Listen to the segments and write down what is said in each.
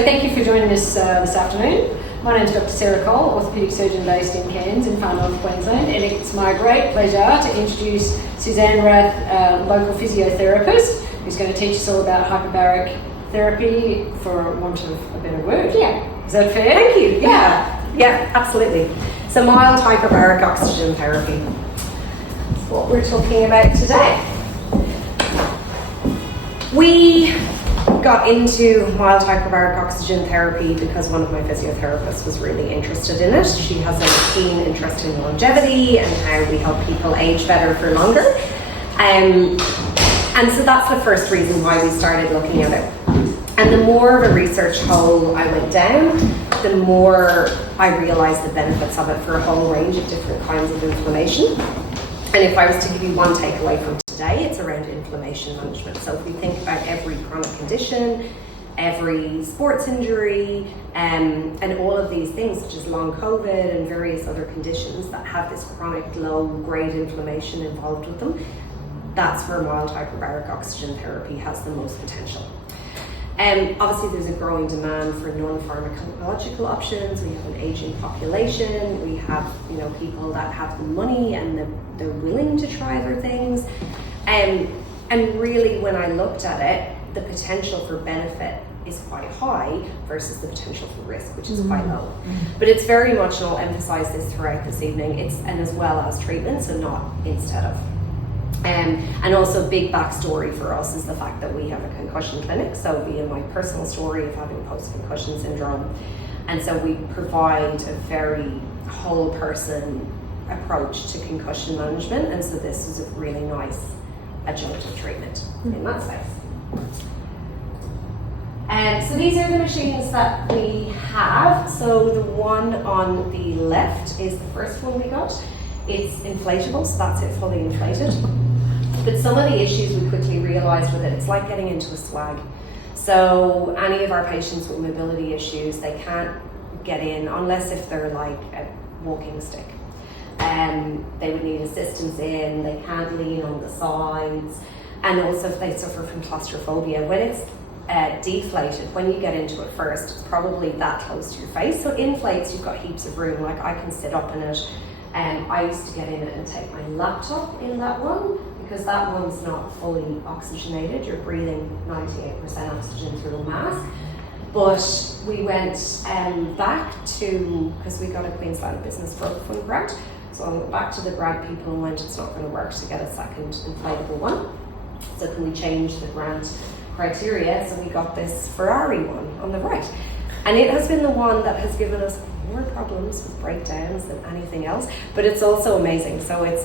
thank you for joining us this afternoon. My name is Dr. Sarah Cole, orthopaedic surgeon based in Cairns in far north Queensland, and it's my great pleasure to introduce Suzanne Rath, local physiotherapist, who's going to teach us all about hyperbaric therapy, for want of a better word. Yeah. Is that fair? Thank you. Yeah, absolutely. So mild hyperbaric oxygen therapy. That's what we're talking about today. We got into mild hyperbaric oxygen therapy because one of my physiotherapists was really interested in it. She has a keen interest in longevity and how we help people age better for longer. And so that's the first reason why we started looking at it. And the more of a research hole I went down, the more I realised the benefits of it for a whole range of different kinds of inflammation. And if I was to give you one takeaway from today, it's around inflammation management. So if we think about every chronic condition, every sports injury, and all of these things such as long COVID and various other conditions that have this chronic low-grade inflammation involved with them, that's where mild hyperbaric oxygen therapy has the most potential. Obviously there's a growing demand for non-pharmacological options. We have an aging population. We have people that have the money and they're willing to try other things. And really when I looked at it, the potential for benefit is quite high versus the potential for risk, which is quite low. But it's very much, and I'll emphasize this throughout this evening, and as well as treatment, so not instead of. And also big backstory for us is the fact that we have a concussion clinic, so via my personal story of having post-concussion syndrome. And so we provide a very whole person approach to concussion management, and so this is a really nice adjunctive treatment in that space. So these are the machines that we have. So the one on the left is the first one we got. It's inflatable, so that's it, fully inflated. But some of the issues we quickly realised with it, it's like getting into a swag. So any of our patients with mobility issues, they can't get in unless if they're like a walking stick. They would need assistance in, they can't lean on the sides, and also if they suffer from claustrophobia. When it's deflated, when you get into it first, it's probably that close to your face. So inflates, you've got heaps of room, like I can sit up in it. I used to get in it and take my laptop in that one, because that one's not fully oxygenated. You're breathing 98% oxygen through a mask. But we went back to, because we got a Queensland Business Growth Fund grant, so I went back to the grant people and went, it's not going to work to get a second inflatable one. So can we change the grant criteria? So we got this Ferrari one on the right. And it has been the one that has given us more problems with breakdowns than anything else, but it's also amazing. So it's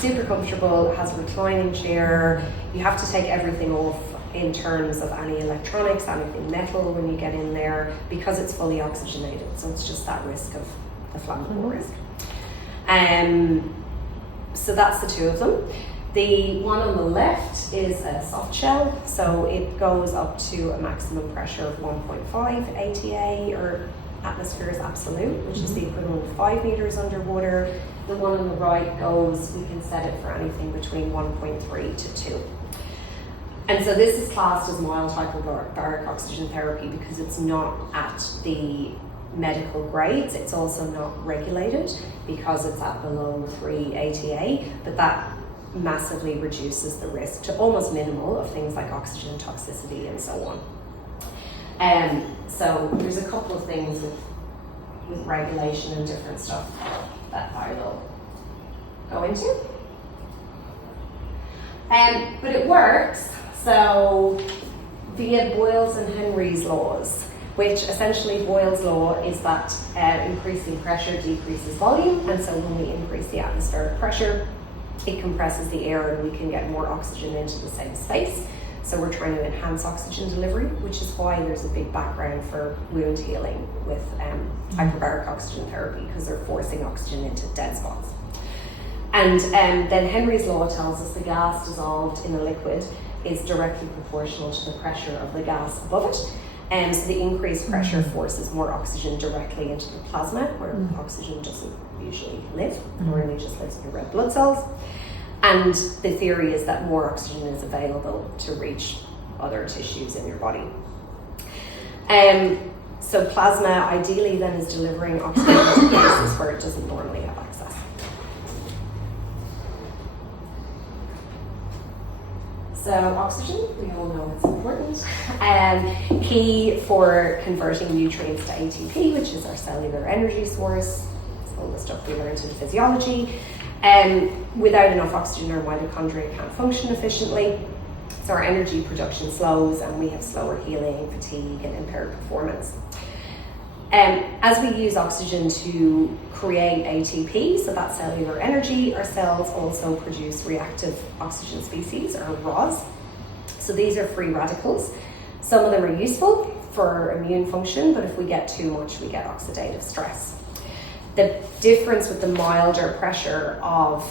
super comfortable, it has a reclining chair. You have to take everything off in terms of any electronics, anything metal when you get in there, because it's fully oxygenated. So it's just that risk of the flammable risk. So that's the two of them. The one on the left is a soft shell, so it goes up to a maximum pressure of 1.5 ATA, or atmospheres absolute, which is the equivalent of 5 meters underwater. The one on the right goes, we can set it for anything between 1.3 to 2. And so this is classed as mild hyperbaric oxygen therapy because it's not at the medical grades. It's also not regulated because it's at below 3 ATA, but that massively reduces the risk to almost minimal of things like oxygen toxicity and so on. So there's a couple of things with regulation and different stuff that I will go into. But it works, so via Boyle's and Henry's laws, which essentially Boyle's law is that increasing pressure decreases volume, and so when we increase the atmospheric pressure, it compresses the air and we can get more oxygen into the same space. So we're trying to enhance oxygen delivery, which is why there's a big background for wound healing with hyperbaric oxygen therapy, because they're forcing oxygen into dead spots. And then Henry's law tells us the gas dissolved in a liquid is directly proportional to the pressure of the gas above it. And so the increased pressure forces more oxygen directly into the plasma, where oxygen doesn't usually live, or only just lives in your red blood cells. And the theory is that more oxygen is available to reach other tissues in your body. So plasma ideally then is delivering oxygen to places where it doesn't normally have access. So oxygen, we all know it's important. Key for converting nutrients to ATP, which is our cellular energy source. It's all the stuff we learned in physiology. Without enough oxygen, our mitochondria can't function efficiently. So our energy production slows and we have slower healing, fatigue and impaired performance. As we use oxygen to create ATP, so that cellular energy, our cells also produce reactive oxygen species, or ROS. So these are free radicals. Some of them are useful for immune function, but if we get too much, we get oxidative stress. The difference with the milder pressure of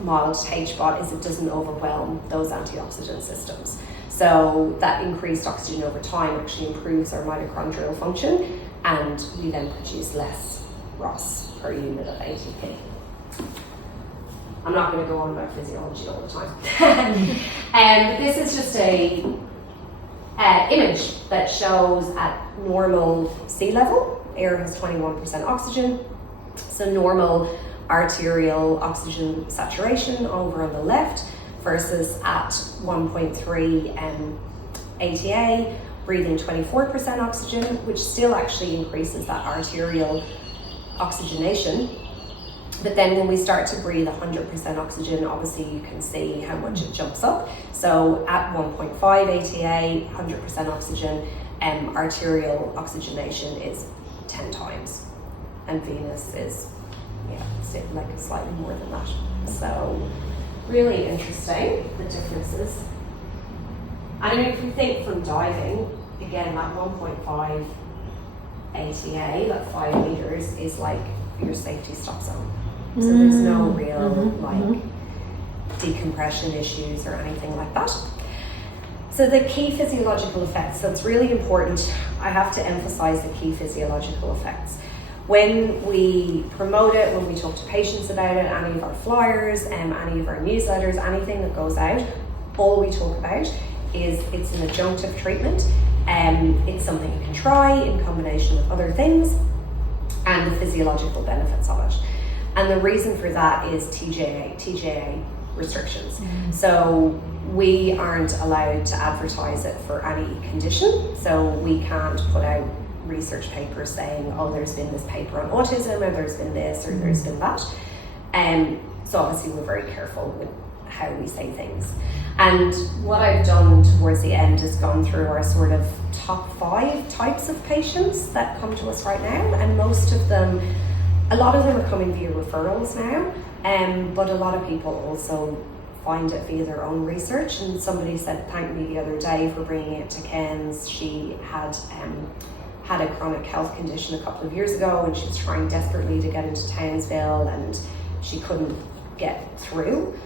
mild HBOT is it doesn't overwhelm those antioxidant systems. So that increased oxygen over time actually improves our mitochondrial function, and we then produce less ROS per unit of ATP. I'm not going to go on about physiology all the time. This is just a image that shows at normal sea level, air has 21% oxygen, so normal arterial oxygen saturation over on the left, versus at 1.3 ATA, breathing 24% oxygen, which still actually increases that arterial oxygenation. But then when we start to breathe 100% oxygen, obviously you can see how much it jumps up. So at 1.5 ATA, 100% oxygen, arterial oxygenation is 10 times. And venous is, like slightly more than that. So really interesting, the differences. And if you think from diving, again, that 1.5 ATA, that 5 meters, is like your safety stop zone. So there's no real decompression issues or anything like that. So the key physiological effects, so it's really important, I have to emphasize the key physiological effects. When we promote it, when we talk to patients about it, any of our flyers, any of our newsletters, anything that goes out, all we talk about is it's an adjunctive treatment. It's something you can try in combination with other things, and the physiological benefits of it. And the reason for that is TGA restrictions. So we aren't allowed to advertise it for any condition. So we can't put out research papers saying, oh, there's been this paper on autism, or there's been this, or there's been that. So obviously we're very careful with how we say things. And what I've done towards the end is gone through our sort of top 5 types of patients that come to us right now, and most of them, a lot of them are coming via referrals now, but a lot of people also find it via their own research. And somebody said, thanked me the other day for bringing it to Ken's. She had a chronic health condition a couple of years ago, and she was trying desperately to get into Townsville, and she couldn't get through.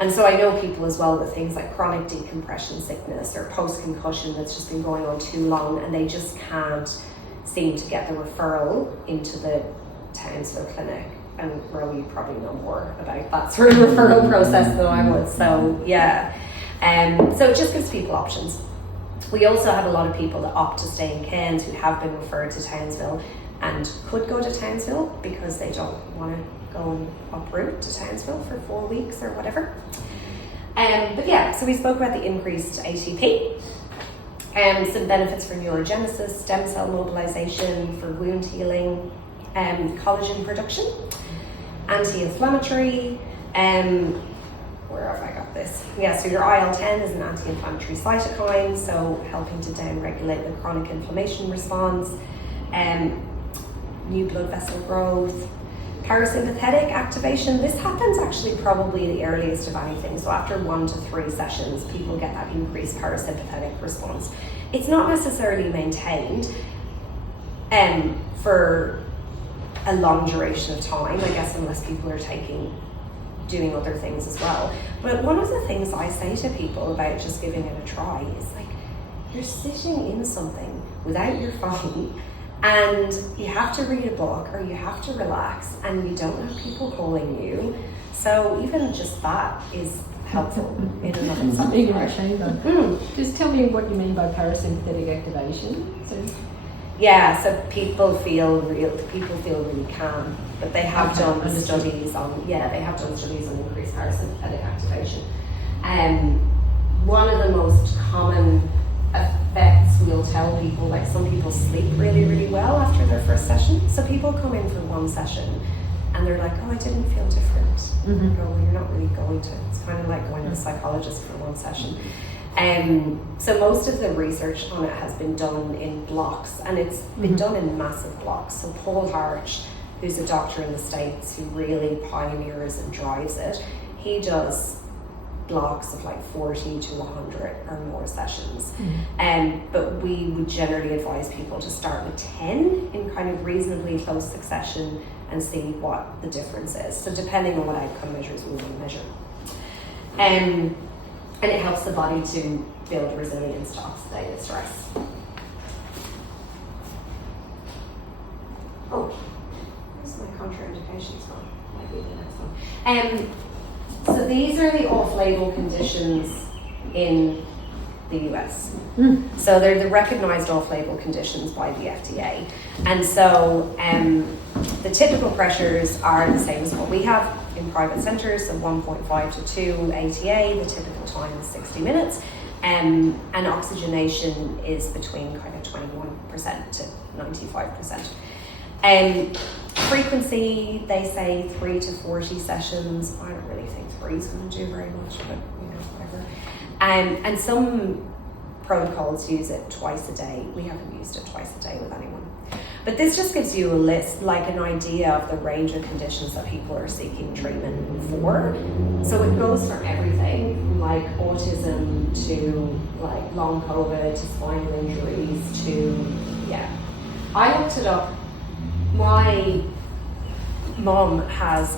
And so I know people as well with things like chronic decompression sickness or post-concussion that's just been going on too long, and they just can't seem to get the referral into the Townsville clinic. And Ro, you probably know more about that sort of referral process than I would. So yeah, so it just gives people options. We also have a lot of people that opt to stay in Cairns who have been referred to Townsville and could go to Townsville because they don't want to go and uproot to Townsville for 4 weeks or whatever. But yeah, so we spoke about the increased ATP, some benefits for neurogenesis, stem cell mobilization, for wound healing, collagen production, anti-inflammatory, where have I got this? Yeah, so your IL-10 is an anti-inflammatory cytokine, so helping to down-regulate the chronic inflammation response, new blood vessel growth, parasympathetic activation. This happens actually probably the earliest of anything. So after 1 to 3 sessions, people get that increased parasympathetic response. It's not necessarily maintained for a long duration of time, I guess, unless people are doing other things as well. But one of the things I say to people about just giving it a try is like, you're sitting in something without your phone, and you have to read a book or you have to relax, and you don't have people calling you. So even just that is helpful in and of itself. Big machine though. Just tell me what you mean by parasympathetic activation. Yeah, so people feel really calm, but they have done studies on increased parasympathetic activation. One of the most common effects we'll tell people, like some people sleep really, really well after their first session. So people come in for one session and they're like, oh, I didn't feel different. I go, well, you're not really going to. It's kind of like going to the psychologist for one session. So most of the research on it has been done in blocks, and it's been done in massive blocks. So Paul Hart, who's a doctor in the States who really pioneers and drives it, he does blocks of like 40 to 100 or more sessions. But we would generally advise people to start with 10 in kind of reasonably close succession and see what the difference is. So depending on what outcome measures we want to measure. And it helps the body to build resilience to oxidative stress. Oh, where's my contraindications from? Might be the next one. So these are the off-label conditions in the US. So they're the recognized off-label conditions by the FDA. And so the typical pressures are the same as what we have in private centres, so 1.5 to 2 ATA, the typical time is 60 minutes, and oxygenation is between kind of 21% to 95%. Frequency, they say 3 to 40 sessions. I don't really think 3 is going to do very much, but whatever. And some protocols use it twice a day. We haven't used it twice a day with anyone. But this just gives you a list, like an idea of the range of conditions that people are seeking treatment for. So it goes from everything from like autism to like long COVID to spinal injuries to, I looked it up. My mom has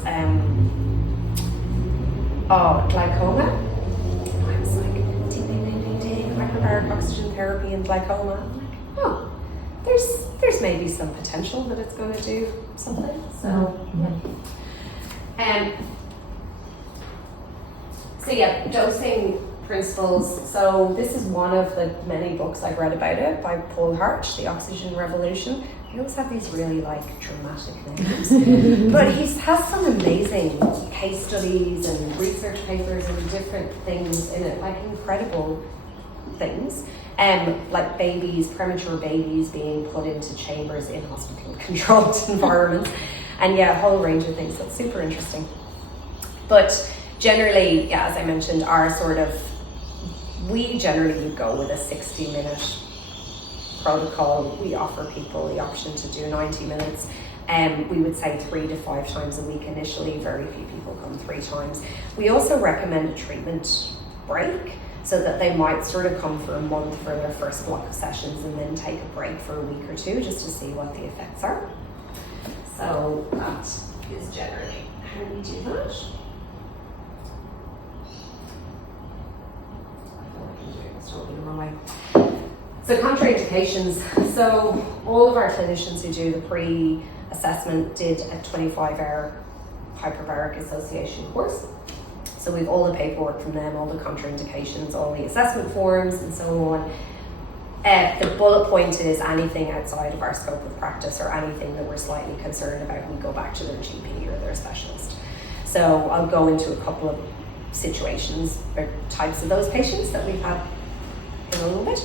glaucoma. I was like, ding, hyperbaric oxygen therapy and glaucoma. I'm like, oh, there's maybe some potential that it's going to do something. So dosing principles. So this is one of the many books I've read about it by Paul Hart, The Oxygen Revolution. He always have these really like dramatic names, but he has some amazing case studies and research papers and different things in it, like incredible things. Like premature babies being put into chambers in hospital-controlled environments, and a whole range of things. That's super interesting. But generally, as I mentioned, we generally would go with a 60-minute protocol. We offer people the option to do 90 minutes. We would say 3 to 5 times a week initially. Very few people come 3 times. We also recommend a treatment break, so that they might sort of come for a month for their first block of sessions and then take a break for a week or 2 just to see what the effects are. So that is generally how we do that. I feel like I'm doing this totally the wrong way. So contraindications. So all of our clinicians who do the pre-assessment did a 25-hour Hyperbaric Association course. So we've all the paperwork from them, all the contraindications, all the assessment forms and so on. The bullet point is anything outside of our scope of practice or anything that we're slightly concerned about, we go back to their GP or their specialist. So I'll go into a couple of situations or types of those patients that we've had in a little bit.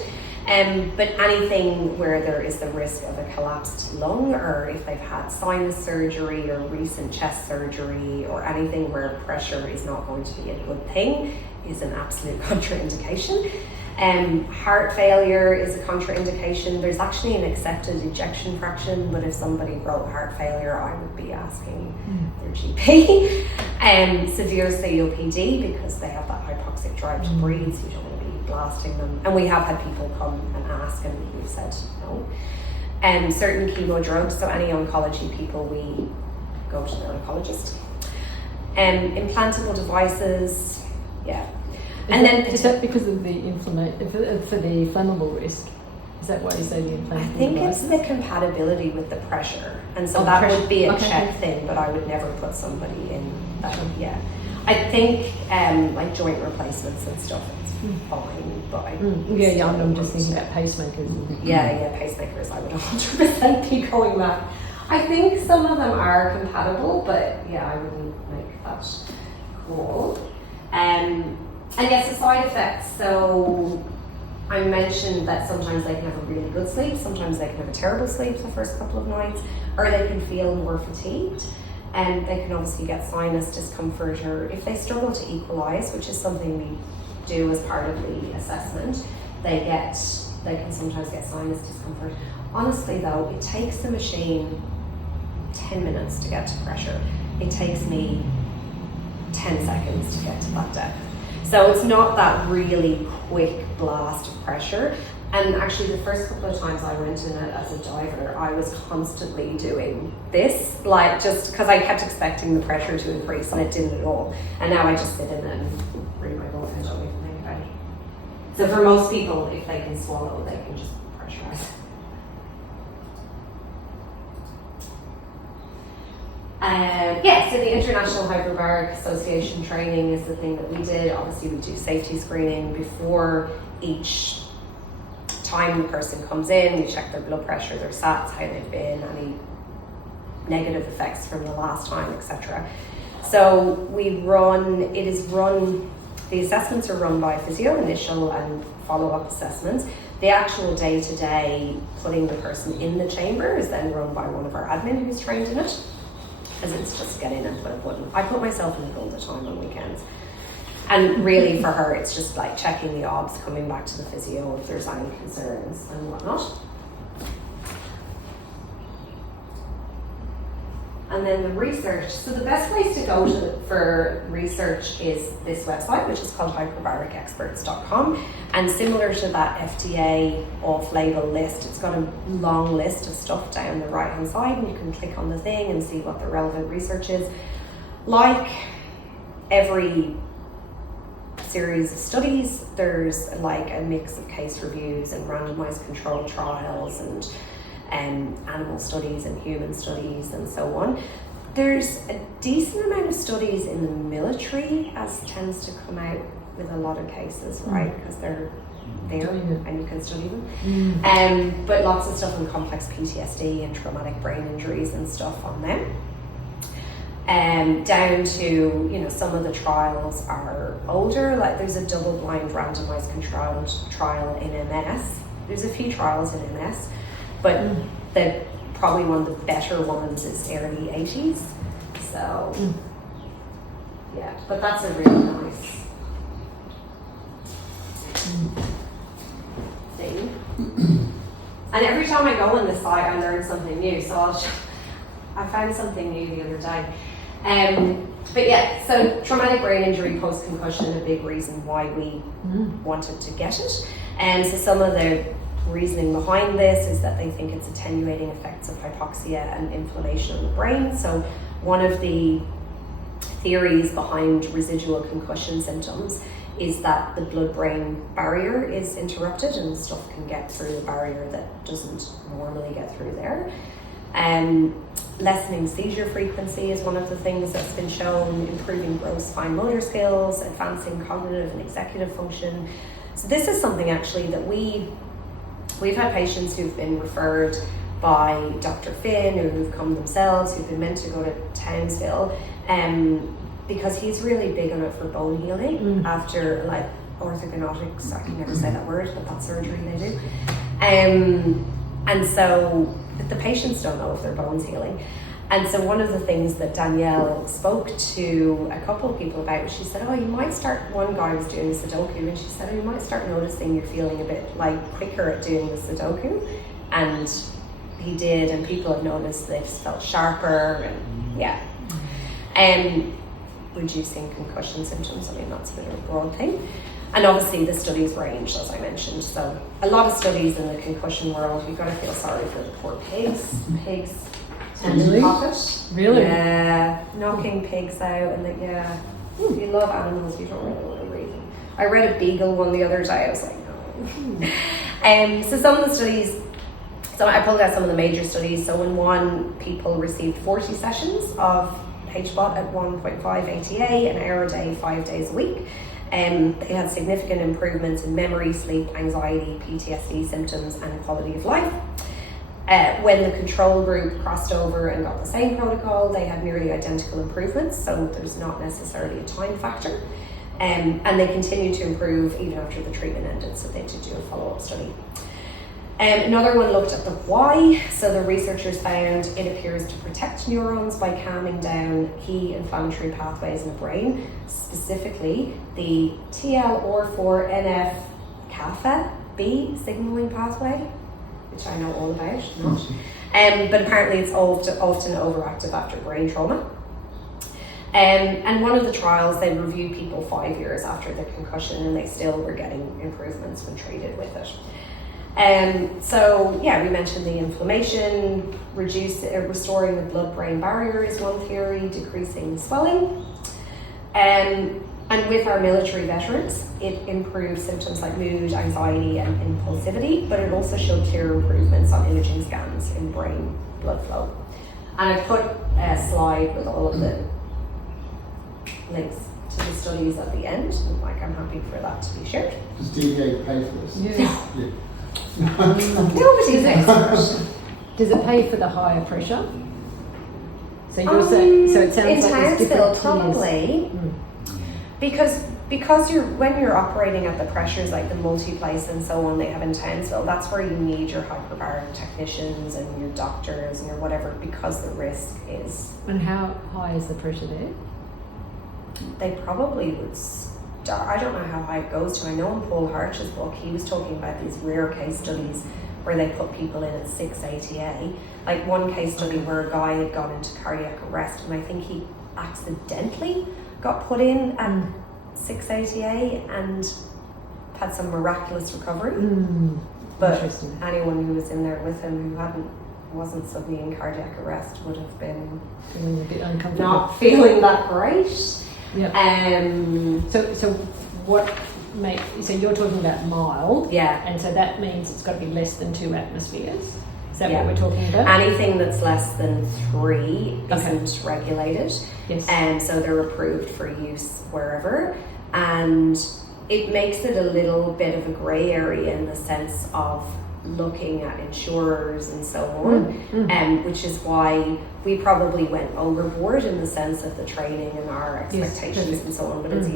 But anything where there is the risk of a collapsed lung, or if they've had sinus surgery or recent chest surgery, or anything where pressure is not going to be a good thing, is an absolute contraindication. Heart failure is a contraindication. There's actually an accepted ejection fraction, but if somebody wrote heart failure, I would be asking their GP. Severe COPD, because they have that hypoxic drive to breathe, so you don't want to be blasting them. And we have had people come and ask, and we've said no. Certain chemo drugs, so any oncology people, we go to their oncologist. Implantable devices, Is that because of the for the flammable risk? Is that why you say the implantable I think devices? it's the compatibility with the pressure, and so that would be a check thing, but I would never put somebody in that. I think like joint replacements and stuff, it's fine, but I'm just thinking about pacemakers. Pacemakers I would 100% be going back. I think some of them are compatible, but yeah, I wouldn't make that call. And yes, the side effects. So I mentioned that sometimes they can have a really good sleep, sometimes they can have a terrible sleep the first couple of nights, or they can feel more fatigued. And they can obviously get sinus discomfort, or if they struggle to equalize, which is something we do as part of the assessment, they can sometimes get sinus discomfort. Honestly though, it takes the machine 10 minutes to get to pressure. It takes me 10 seconds to get to that depth. So it's not that really quick blast of pressure. And actually the first couple of times I went in it as a diver, I was constantly doing this, like just because I kept expecting the pressure to increase and it didn't at all. And now I just sit in it and breathe my boat and don't even think about it. So for most people, if they can swallow, they can just pressurize. So the International Hyperbaric Association training is the thing that we did. Obviously we do safety screening before each time the person comes in. We check their blood pressure, their SATs, how they've been, any negative effects from the last time, etc. So the assessments are run by physio, initial and follow-up assessments. The actual day-to-day putting the person in the chamber is then run by one of our admin who's trained in it, because it's just get in and put a button. I put myself in it all the time on weekends. And really for her, it's just like checking the obs, coming back to the physio if there's any concerns and whatnot. And then the research. So the best place to go to for research is this website, which is called hyperbaricexperts.com. And similar to that FDA off-label list, it's got a long list of stuff down the right-hand side, and you can click on the thing and see what the relevant research is. Like every series of studies, there's like a mix of case reviews and randomized controlled trials and animal studies and human studies and so on. There's a decent amount of studies in the military, as tends to come out with a lot of cases, right? Because they're there and you can study them. But lots of stuff on complex PTSD and traumatic brain injuries and stuff on them. Down to, some of the trials are older, like there's a double-blind randomized controlled trial in MS. There's a few trials in MS, but probably one of the better ones is early 80s. So, yeah, but that's a really nice thing. And every time I go on this site, I learn something new. So I found something new the other day. But yeah, so traumatic brain injury post-concussion, a big reason why we wanted to get it. And so some of the reasoning behind this is that they think it's attenuating effects of hypoxia and inflammation in the brain. So one of the theories behind residual concussion symptoms is that the blood-brain barrier is interrupted and stuff can get through the barrier that doesn't normally get through there. Lessening seizure frequency is one of the things that's been shown, improving gross fine motor skills, advancing cognitive and executive function. So this is something actually that we've had patients who've been referred by Dr. Finn or who've come themselves, who've been meant to go to Townsville, because he's really big on it for bone healing after like orthogonatics, I can never say that word, but that surgery they do. And so the patients don't know if their bone's healing. And so one of the things that Danielle spoke to a couple of people about was she said, one guy was doing Sudoku, and she said, you might start noticing you're feeling a bit like quicker at doing the Sudoku. And he did, and people have noticed they've felt sharper, and reducing concussion symptoms. I mean, that's a bit of a broad thing. And obviously the studies range, as I mentioned. So a lot of studies in the concussion world, you've got to feel sorry for the poor pigs. Pigs tend to pocket. Really? Yeah, knocking pigs out, and if you love animals, you don't really want to read them. I read a beagle one the other day, I was like, no. So some of the studies, so I pulled out some of the major studies. So in one, people received 40 sessions of HBOT at 1.5 ATA, an hour a day, 5 days a week. They had significant improvements in memory, sleep, anxiety, PTSD symptoms, and quality of life. When the control group crossed over and got the same protocol, they had nearly identical improvements, so there's not necessarily a time factor. And they continued to improve even after the treatment ended, so they did do a follow-up study. Another one looked at the why. So the researchers found it appears to protect neurons by calming down key inflammatory pathways in the brain, specifically the TL-OR4-NF-kappa B signaling pathway, which I know all about, not. But apparently it's often overactive after brain trauma. And one of the trials, they reviewed people 5 years after the concussion, and they still were getting improvements when treated with it. So yeah, we mentioned the inflammation, restoring the blood-brain barrier is one theory, decreasing swelling. And with our military veterans, it improved symptoms like mood, anxiety, and impulsivity, but it also showed clear improvements on imaging scans in brain blood flow. And I put a slide with all of the links to the studies at the end. Like, I'm happy for that to be shared. Does DVA pay for this? Yeah. Nobody's expert. Does it pay for the higher pressure? So you're saying, so it sounds in like there's different Townsville, tiers. probably, because when you're operating at the pressures like the multiplex and so on they have in Townsville, that's where you need your hyperbaric technicians and your doctors and your whatever, because the risk is. And how high is the pressure there? They probably would start. I don't know how high it goes to. I know in Paul Hart's book he was talking about these rare case studies where they put people in at 6 ATA. Like one case study where a guy had gone into cardiac arrest, and I think he accidentally got put in at 6 ATA and had some miraculous recovery. But anyone who was in there with him who wasn't suddenly in cardiac arrest would have been Feeling a bit uncomfortable. not feeling that great. Yeah. So what so you're talking about mild. Yeah. And so that means it's got to be less than 2 atmospheres. Is that Yeah. what we're talking about? Anything that's less than 3 isn't regulated. Yes. And so they're approved for use wherever. And it makes it a little bit of a grey area in the sense of looking at insurers and so on, which is why we probably went overboard in the sense of the training and our expectations and so on, but it's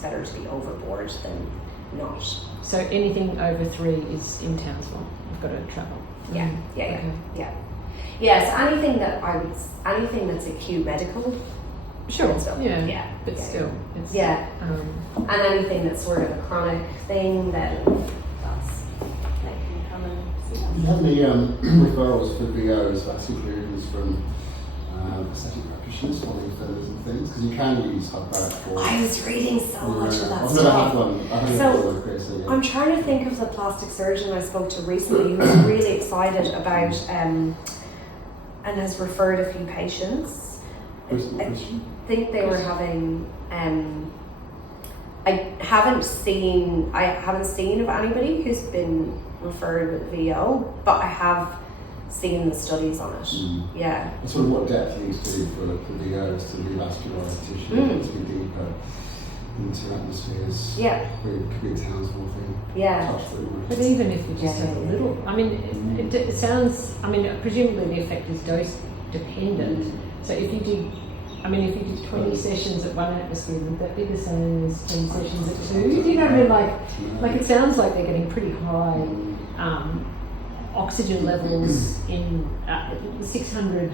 better to be overboard than not. So anything over 3 is in Townsville. You've got to travel. Yeah. So anything that's acute medical. Sure. Still, But still, it's and anything that's sort of a chronic thing, then that's they can come and see us. Do you have any referrals for VOs, that's included from aesthetic practitioners, following feathers and things? Because you can use hyperbaric for. I was reading so much of that I've stuff. never had one. I haven't had one, Chris. I'm trying to think of the plastic surgeon I spoke to recently who was really excited about and has referred a few patients. I think they were having. I haven't seen of anybody who's been referred with VO, but I have seen the studies on it. Yeah. And sort of what depth needs to be for VOs to revascularize tissue, to be deeper into atmospheres. Yeah. It could be a Townsville thing. Yeah. Touch through. But even if you just have a little, I mean, it sounds, I mean, presumably the effect is dose dependent. So if you did 20 sessions at 1 atmosphere, would that be the same as 10 sessions at 2? Do you know what I mean? Like it sounds like they're getting pretty high oxygen levels in 600.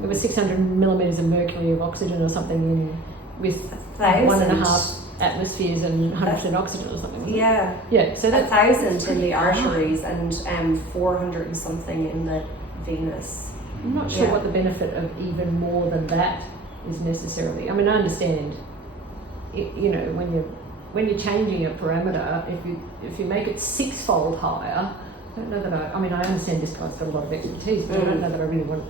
There was 600 millimeters of mercury of oxygen or something in with 1.5 atmospheres and 100% oxygen or something. Yeah. Yeah. So that's 1,000 in the arteries and 400 and something in the venous. I'm not sure what the benefit of even more than that is necessarily. I mean, I understand. When you're changing a parameter, if you make it 6-fold higher, I don't know that I understand this guy's got a lot of expertise, but I don't know that I really want.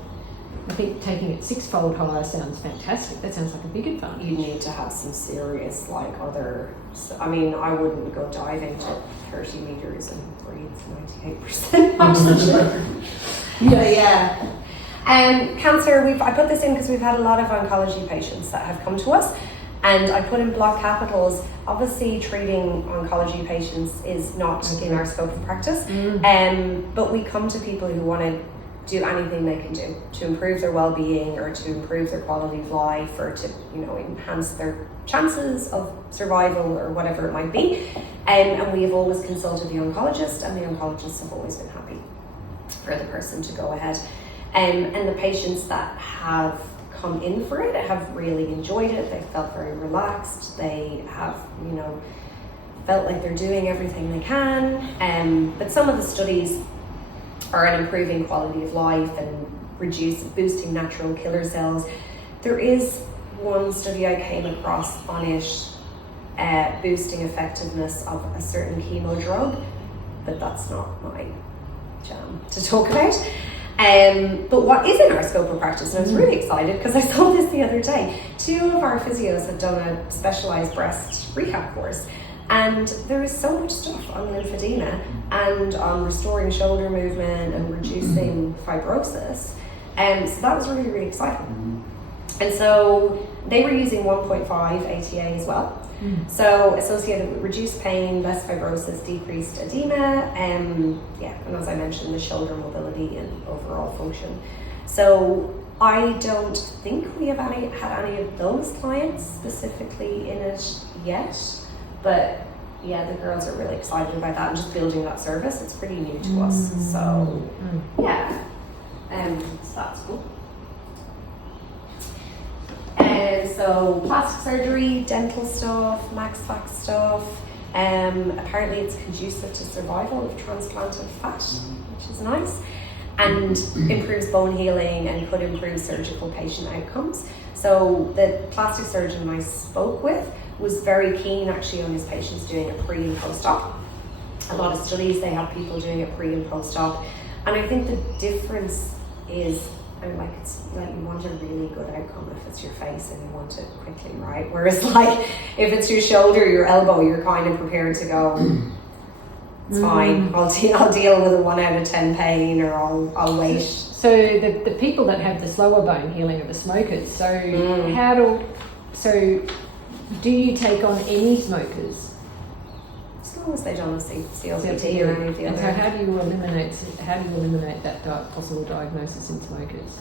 I think taking it 6-fold higher sounds fantastic. That sounds like a big advantage. You need to have some serious I wouldn't go diving to 30 meters and breathe 98% oxygen. Yeah. Cancer, I put this in because we've had a lot of oncology patients that have come to us, and I put in block capitals. Obviously, treating oncology patients is not in our scope of practice, but we come to people who want to do anything they can do to improve their well-being or to improve their quality of life or to enhance their chances of survival or whatever it might be. And we have always consulted the oncologist, and the oncologists have always been happy for the person to go ahead. And the patients that have come in for it have really enjoyed it. They felt very relaxed. They have, felt like they're doing everything they can. But some of the studies are on improving quality of life and boosting natural killer cells. There is one study I came across on it, boosting effectiveness of a certain chemo drug, but that's not my jam to talk about. But what is in our scope of practice, and I was really excited because I saw this the other day. 2 of our physios have done a specialised breast rehab course, and there is so much stuff on lymphedema and on restoring shoulder movement and reducing fibrosis. So that was really, really exciting. And so they were using 1.5 ATA as well. So associated with reduced pain, less fibrosis, decreased edema, and as I mentioned, the shoulder mobility and overall function. So I don't think we have had any of those clients specifically in it yet, but yeah, the girls are really excited about that and just building that service. It's pretty new to us, so yeah, so that's cool. So plastic surgery, dental stuff, max fax stuff. Apparently it's conducive to survival of transplanted fat, which is nice, and improves bone healing and could improve surgical patient outcomes. So the plastic surgeon I spoke with was very keen actually on his patients doing a pre and post-op. A lot of studies, they have people doing a pre and post-op, and I think the difference is, it's like you want a really good outcome if it's your face and you want it quickly, right? Whereas like if it's your shoulder, your elbow, you're kind of prepared to go, it's fine, I'll deal with a 1 out of 10 pain, or I'll wait. So the people that have the slower bone healing are the smokers. So do you take on any smokers? As long as they don't have COPD or any of the other. And so how do you eliminate that possible diagnosis in smokers?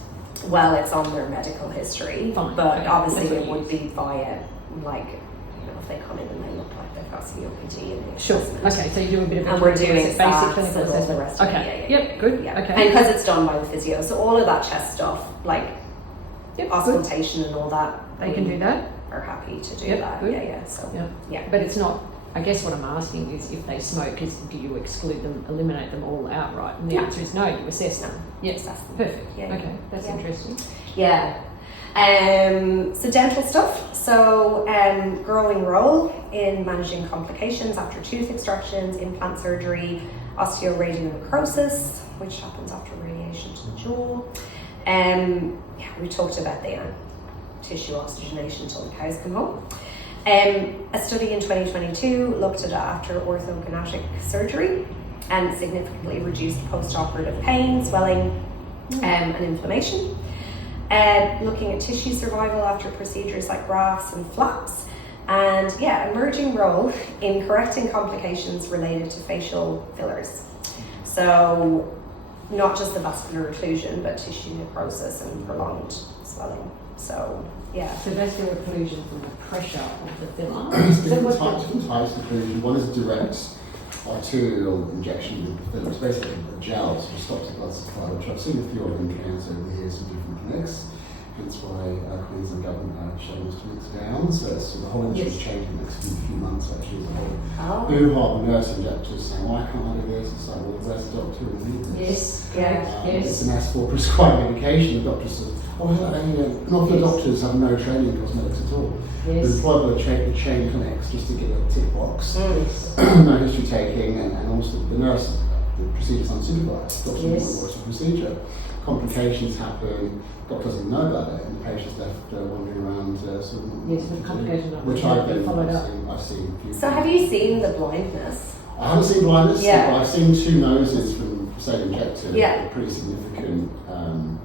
Well, it's on their medical history. Fine. But okay. obviously it would be via, if they come in and they look like they've got COPD and the assessment. Okay, so you do a bit of and we're doing basic stats clinical and all assessment. the rest of it. Yep, good. Yeah. Okay. And because it's done by the physio, so all of that chest stuff, auscultation and all that, they can do that. Are happy to do Yep, that. good. Yeah. So yeah. But it's not. I guess what I'm asking is, if they smoke, do you exclude them, eliminate them all outright? And the answer is no. You assess them. Yes, perfect. Yeah. Okay, that's interesting. Yeah. So dental stuff. So growing role in managing complications after tooth extractions, implant surgery, osteoradionecrosis, which happens after radiation to the jaw. We talked about the tissue oxygenation until the cows come home. A study in 2022 looked at after orthognathic surgery and significantly reduced post-operative pain, swelling, and inflammation. Looking at tissue survival after procedures like grafts and flaps, and emerging role in correcting complications related to facial fillers. So not just the vascular occlusion, but tissue necrosis and prolonged swelling. So vascular occlusion from the pressure of the filler. There's different types of occlusion. One is direct arterial injection with the filler. It's basically a gel to stop the blood supply, which I've seen a few of in clinics over the years in different clinics. Hence why Queensland government are shutting those clinics down. So the whole industry is changing in the next few months. Actually, the whole hoo-ha, nurse injectors saying, "Why can't I do this?" It's like, well, where's the doctor who will need this? It's an S4 prescribed medication. The doctor says, not the doctors have no training in cosmetics at all. They're employed by the chain clinics just to get a tick box. No history taking, and also the nurse, the procedure's unsupervised. Doctor doesn't know what's a procedure. Complications happen, doctor doesn't know about it, and the patient's left wandering around. With complications, which I've been followed up. I've seen. So have you seen the blindness? I haven't seen blindness, Yeah. but I've seen 2 noses from, say, injected. Yeah. Pretty significant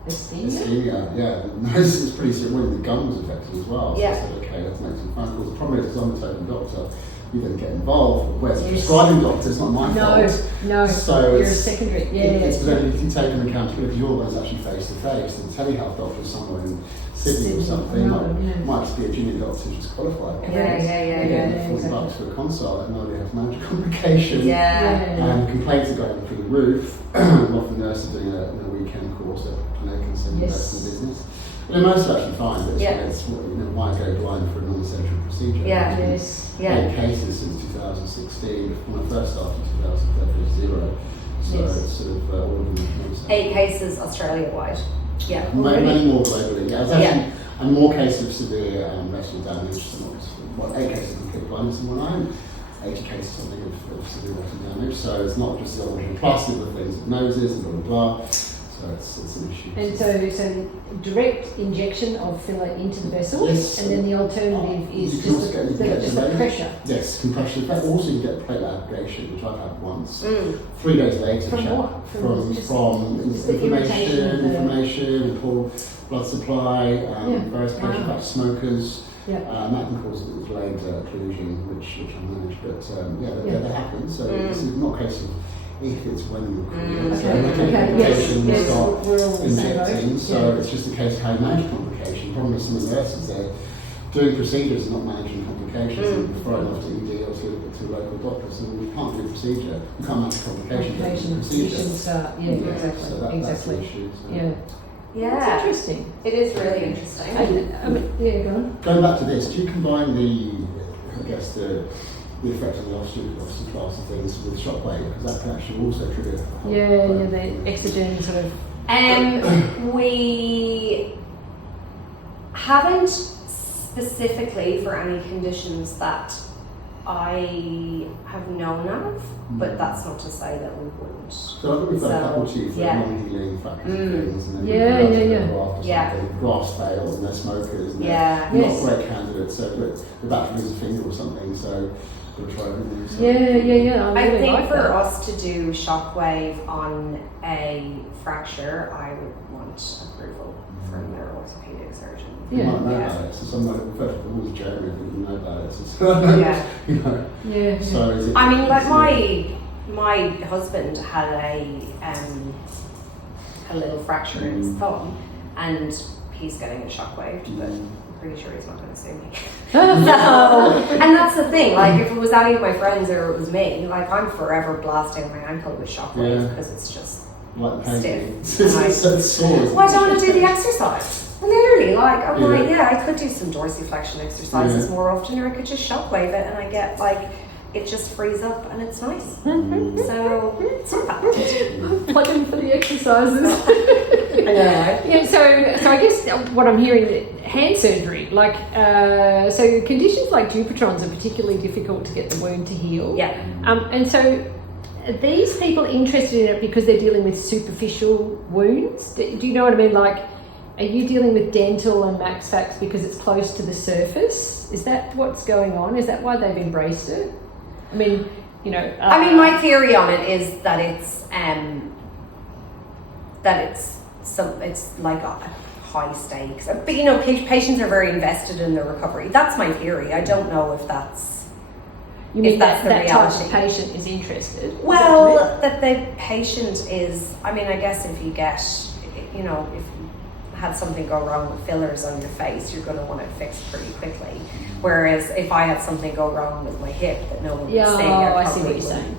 Ischemia? Yeah. The nose is pretty serious. Well, the gum was affected as well. So Yeah. I said, okay, let's make some phone calls. The problem is, because I'm a token doctor, you then get involved. Whereas the prescribing doctor, it's not my fault. No, So you're a it's, secondary. it's presented if you take an accountability, you're the ones actually face to face. The telehealth doctor is somewhere in Sydney or something. Might just be a junior doctor who's qualified. Yeah. $40 for a consult, and nobody has major complications. Yeah. And complaints are going through the roof. Often nurses are doing a weekend course at clinic and sending back to the business. But most are actually fine, but it's why go blind for a non-essential procedure? Yeah. Yes. 8 cases since 2016. When I first started in 2013, it was 0. So it's sort of all of them. 8 cases Australia-wide. Yeah. Many more globally. Yeah, it's actually and more cases of severe retinal damage. 8 cases of complete blindness in one eye, and 80 cases something of severe retinal damage. So it's not just the orange and plus, the things with noses and blah blah blah. So it's an issue. And so direct injection of filler into the vessel, and then the alternative is just the pressure. Yes, compression. In fact, also you get platelet aggregation, which I've had once. 3 days later. From what? From inflammation, poor blood supply, various patients, like smokers. And that can cause delayed occlusion, which I manage. But that happens. So it's not a case of if, it's when you recruit. So complication will start injecting. So it's just a case of how you manage complication. The problem with some of the nurses, they're doing procedures and not managing complications and referring off to ED or to a local doctor. So we can't do a procedure, we can't manage complications. Exactly. So that's the issue. So. It's interesting. It is really interesting. Go on. Going back to this, do you combine the effect of the osteoclast and things with shockwave? Because that can actually also trigger the exogen sort of. We haven't specifically for any conditions that I have known of, but that's not to say that we wouldn't. So I think we've got a couple of chiefs for non-healing factors and things, and then grass fails and they're smokers and they're not great candidates, so the back lose a finger or something, so we'll try everything. So. I think for us to do shockwave on a fracture, I would want approval from their orthopedic surgeon. You might know about it. So someone, first of all, was Jeremy, but you know about it. So is it? I mean, like my husband had a little fracture in his thumb, and he's getting a shockwave, but I'm pretty sure he's not going to sue me. And that's the thing. Like, if it was any of my friends or it was me, like I'm forever blasting my ankle with shockwave because it's just stiff. Well, I don't want to do the exercise. Literally, like, I'm like, I could do some dorsiflexion exercises more often, or I could just shockwave it and I get, like, it just frees up and it's nice. So, it's not bad. Plug in for the exercises. I know, right? So I guess what I'm hearing, hand surgery, like, so conditions like Dupuytren's are particularly difficult to get the wound to heal. And so are these people interested in it because they're dealing with superficial wounds? Do you know what I mean? Like, are you dealing with dental and max fax because it's close to the surface? Is that what's going on? Is that why they've embraced it? I mean, my theory on it is that it's like a high stakes. But patients are very invested in their recovery. That's my theory. I don't know if that's. You mean that's that the type of patient is interested? Well, that the patient is. I mean, I guess if you get, if you had something go wrong with fillers on your face, you're going to want it fixed pretty quickly. Whereas if I had something go wrong with my hip that no one would say, I see what you're saying.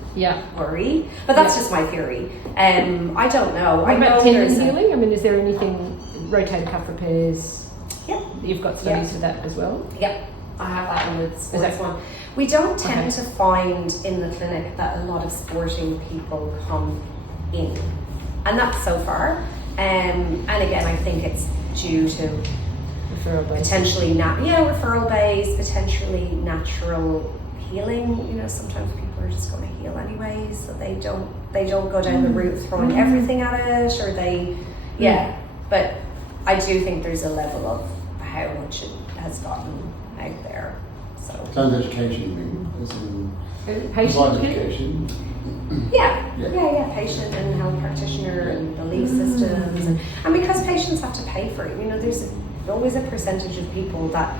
Worry. But that's just my theory. I don't know. What about tendon healing? I mean, is there anything, rotator cuff repairs? Yeah. You've got studies for that as well? Yep. I have that one with sports one. We don't tend to find in the clinic that a lot of sporting people come in. And that's so far. And again, I think it's due to referral based, potentially referral based, potentially natural healing. Sometimes people are just going to heal anyways, so they don't go down the route throwing everything at it, or they But I do think there's a level of how much it has gotten out there. So. Sounds education, as in Patient provide care? education. Yeah, patient and health practitioner and belief systems, and because patients have to pay for it, there's always a percentage of people that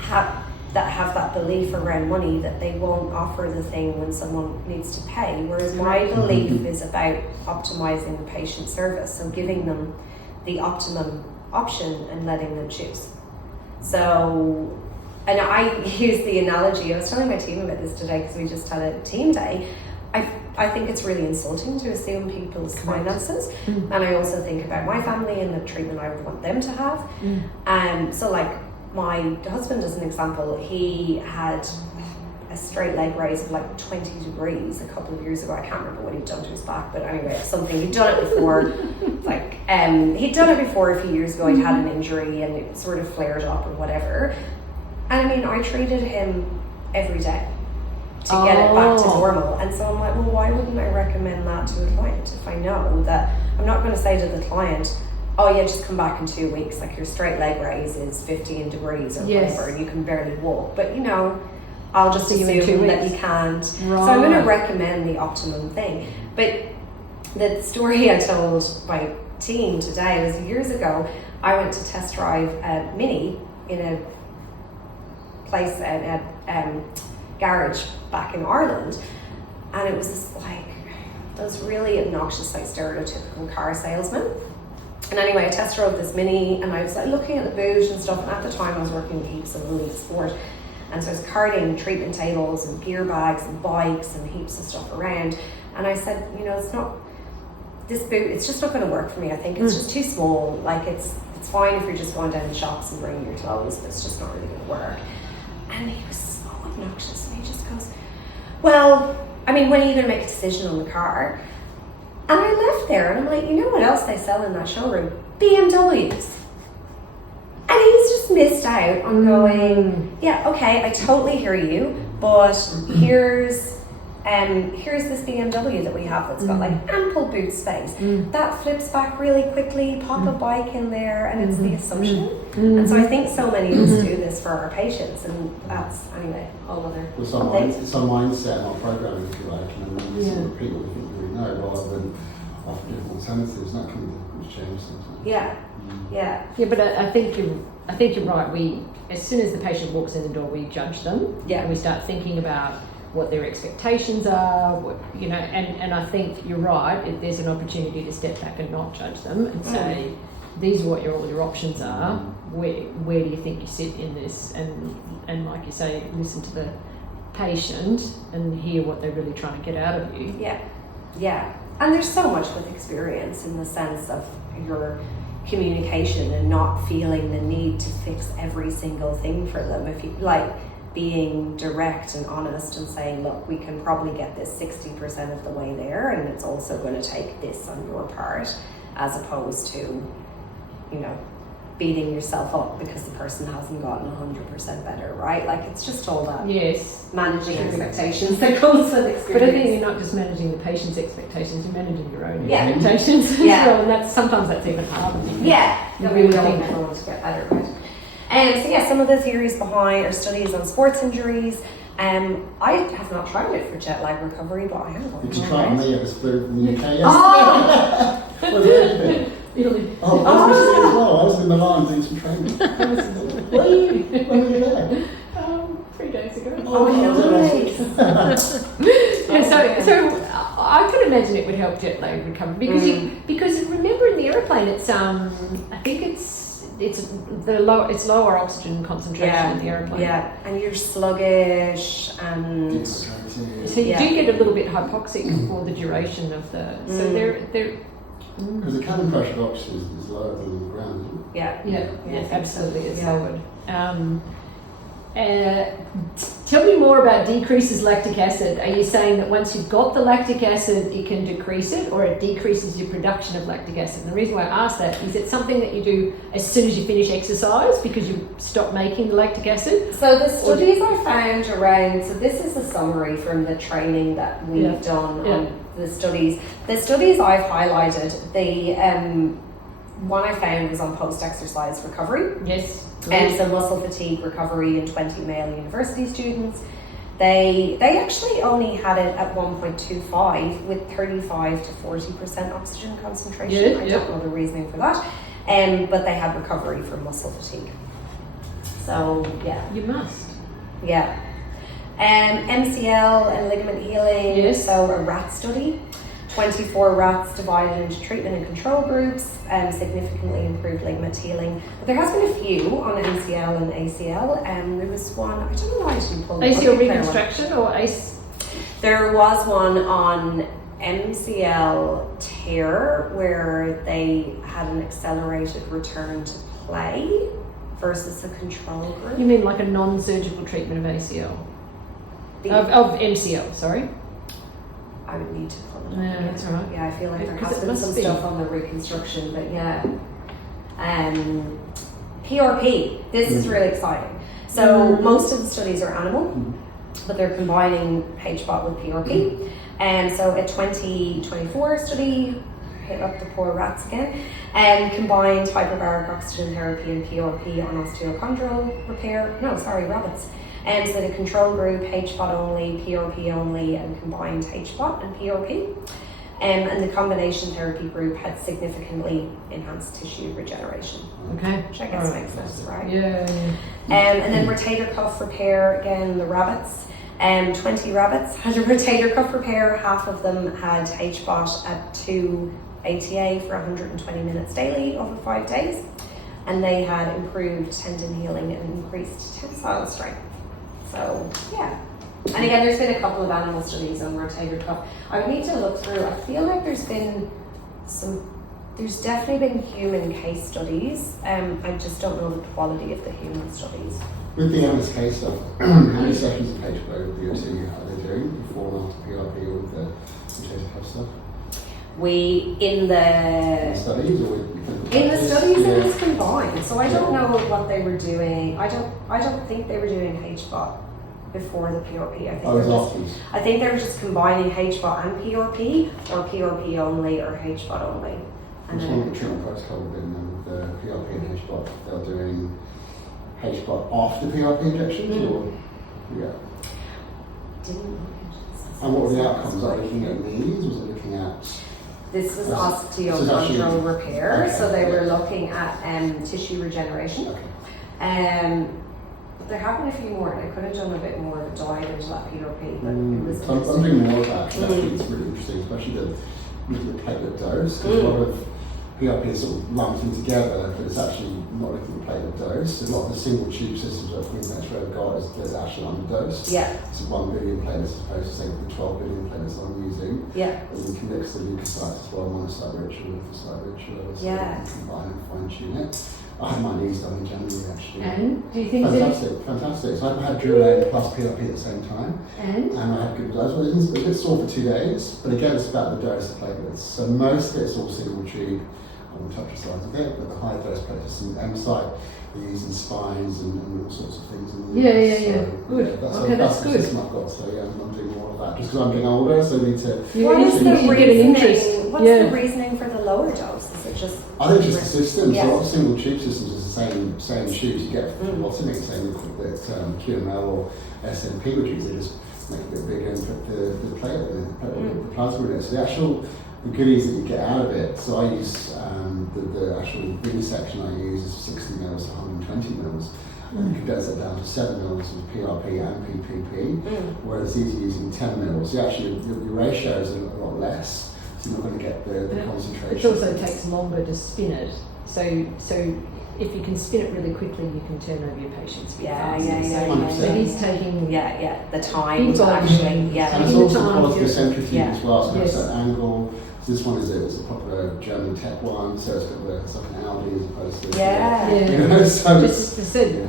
have that belief around money that they won't offer the thing when someone needs to pay, whereas my belief is about optimizing the patient service, so giving them the optimum option and letting them choose. So, and I use the analogy, I was telling my team about this today because we just had a team day. I think it's really insulting to assume people's finances, and I also think about my family and the treatment I would want them to have. So like my husband, as an example, he had a straight leg raise of like 20 degrees a couple of years ago. I can't remember what he'd done to his back, but anyway, something he'd done it before. He'd done it before a few years ago. He'd had an injury and it sort of flared up or whatever. And I mean, I treated him every day to get it back to normal. And so I'm like, well, why wouldn't I recommend that to a client if I know that I'm not going to say to the client, oh yeah, just come back in 2 weeks, like your straight leg raise is 15 degrees or whatever, and you can barely walk. But I'll just assume that you can't. Right. So I'm going to recommend the optimum thing. But the story I told my team today was years ago, I went to test drive a Mini in a place at garage back in Ireland, and it was those really obnoxious, stereotypical car salesmen. And anyway, I test drove this Mini, and I was looking at the boot and stuff, and at the time I was working with heaps of elite sport, and so I was carting treatment tables and gear bags and bikes and heaps of stuff around, and I said, it's not, this boot, it's just not going to work for me. I think it's just too small. It's fine if you're just going down the shops and bringing your clothes, but it's just not really going to work. And he was so obnoxious, and he just goes, well, I mean, when are you going to make a decision on the car? And I left there, and I'm like, what else they sell in that showroom? BMWs. And he's just missed out on going, yeah, okay, I totally hear you, but here's this BMW that we have that's got ample boot space. That flips back really quickly, pop a bike in there, and it's the assumption. And so I think so many of us do this for our patients, and that's, anyway, all other things. Some mindset, not programming, if you like, and then listen to people who think we know, rather than offer different alternatives. That can be difficult to change sometimes. Yeah, but I think you're right. We, as soon as the patient walks in the door, we judge them. Yeah. And we start thinking about what their expectations are, and I think you're right. If there's an opportunity to step back and not judge them and say, these are what all your options are. Where do you think you sit in this? And like you say, listen to the patient and hear what they're really trying to get out of you. Yeah. And there's so much with experience in the sense of your communication and not feeling the need to fix every single thing for them. If you being direct and honest and saying, look, we can probably get this 60% of the way there, and it's also going to take this on your part, as opposed to, beating yourself up because the person hasn't gotten 100% better, right? It's just all that managing expectations that comes with experience. But I think you're not just managing the patient's expectations, you're managing your own expectations as well, and sometimes that's even harder. That we don't ever want to get better at. Some of the theories behind or studies on sports injuries. I have not tried it for jet lag recovery, but I am going to. Did you try it on me at the Spirit in the UK yesterday? Oh! I was in Milan doing some training. When were you there? 3 days ago. Nice. So I could imagine it would help jet lag recovery because remember in the aeroplane it's I think it's lower oxygen concentration in the aeroplane. Yeah, and you're sluggish and so you do get a little bit hypoxic for the duration of the. So they're because the cabin pressure of oxygen is lower than the ground, isn't it? Yeah, absolutely, it's lowered. Tell me more about decreases lactic acid. Are you saying that once you've got the lactic acid, it can decrease it, or it decreases your production of lactic acid? And the reason why I ask that is it something that you do as soon as you finish exercise because you stop making the lactic acid? So the studies I found around, so this is a summary from the training that we've done on the studies. The studies I've highlighted, one I found was on post-exercise recovery. Yes. And so muscle fatigue recovery in 20 male university students. They actually only had it at 1.25 with 35 to 40% oxygen concentration. Good, I don't know the reasoning for that. But they had recovery from muscle fatigue. So yeah. You must. Yeah. MCL and ligament healing. Yes. So a Rath study. 24 rats divided into treatment and control groups, significantly improved ligament healing. But there has been a few on MCL and ACL. There was one, I don't know why I didn't pull it up. ACL reconstruction or ACE? There was one on MCL tear where they had an accelerated return to play versus a control group. You mean like a non-surgical treatment of ACL? Of MCL, sorry. I would need to pull it up. Yeah, that's right. Yeah, I feel like there Because has it been must some be. stuff on the reconstruction, but yeah. PRP. This is really exciting. So most of the studies are animal, but they're combining HBOT with PRP. And so a 2024 study, hit up the poor rats again, combined hyperbaric oxygen therapy and PRP on osteochondral repair. No, sorry, rabbits. So the control group, HBOT only, PRP only, and combined HBOT and PRP. And the combination therapy group had significantly enhanced tissue regeneration. Okay. Which I guess makes sense, right? Yeah. And then rotator cuff repair, again, the rabbits. 20 rabbits had a rotator cuff repair. Half of them had HBOT at 2 ATA for 120 minutes daily over 5 days. And they had improved tendon healing and increased tensile strength. So, yeah. And again, there's been a couple of animal studies on rotator cuff. I would need to look through. I feel like there's definitely been human case studies. I just don't know the quality of the human studies. With the MS case stuff, how many sessions of HBO with DOT are they doing before and after PRP or with the rotator cuff stuff? In the Studies or in the studies it was combined, so I don't know what they were doing. I don't think they were doing HBOT before the PRP. I think they were just combining HBOT and PRP, or PRP only, or HBOT only. And then one treatment protocol within the PRP and HBOT, they're doing HBOT after PRP injections, or and what were the outcomes? Was it looking at knees? Was it looking at? This was osteochondral repair, okay, so they were looking at tissue regeneration. Okay. But there have been a few more, and I could have done a bit more of a dive into that PRP, but it was I'm doing more of that. I think it's really interesting, especially the platelet dose, because a lot of PRP is sort of lumped in together, but it's actually not looking at platelet dose. A lot of the single tube systems that Queen's X-ray have got is actually underdosed. Yeah. So 1 billion platelets as opposed to say the 12 billion platelets that I'm using. Yeah. And you can mix the leukocytes as well, monocyte rich or lymphocyte rich, so yeah. you can combine and fine tune it. I had my knees done in January actually. And do you think Fantastic. So I had Durolane plus PRP at the same time. And I had good dose. Well, it was a bit sore for 2 days, but again, it's about the dose of platelets. So most of it's all single tube. I won't touch the slides a bit, but the high dose platelets and M-site are used in spines and all sorts of things. Yeah. Good. That's good. the system I've got. So yeah, I'm doing more of that just because I'm getting older. So I need to. What is the reasoning? What's the reasoning for the lower dose? Is it just? I think just the system. Yeah. So a lot of single tube systems is the same tube you get from phlebotomy, saying that QML or SNP would use. They just make it a bit bigger and put the platelet in it, the plasma in it. So the goodies that you get out of it. So I use the actual vivisection I use is 60 mils to 120 mils. And you can dose that down to 7 mils with PRP and PPP, whereas these are using 10 mils. So actually your ratios are a lot less, so you're not going to get the concentration. It also takes longer to spin it. So if you can spin it really quickly, you can turn over your patients a bit faster. So he's taking the time to actually and it's also quality of centrifuge as well. So it's that angle. So this one is a proper German tech one, so it's like an Audi as opposed to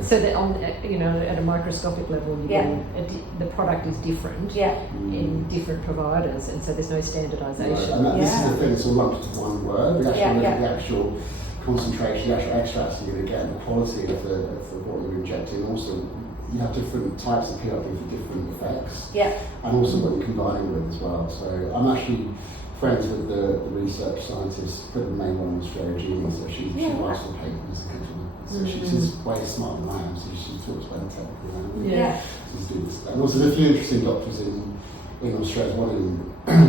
so that on at a microscopic level, the product is different in different providers, and so there's no standardisation. Right. And this is the thing; it's all lumped into one word. We actually look at the actual concentration, the actual extracts you're going to get, and the quality of what you're injecting. Also, you have different types of PRP for different effects. Yeah. And also what you're combining with as well. So I'm actually friends with the research scientist, but the main one was Australia Genie, so she writes the papers and so she's way smarter than I am, so she talks about the technical language. Yeah. She's doing this. And also there's a few interesting doctors in Australia, one in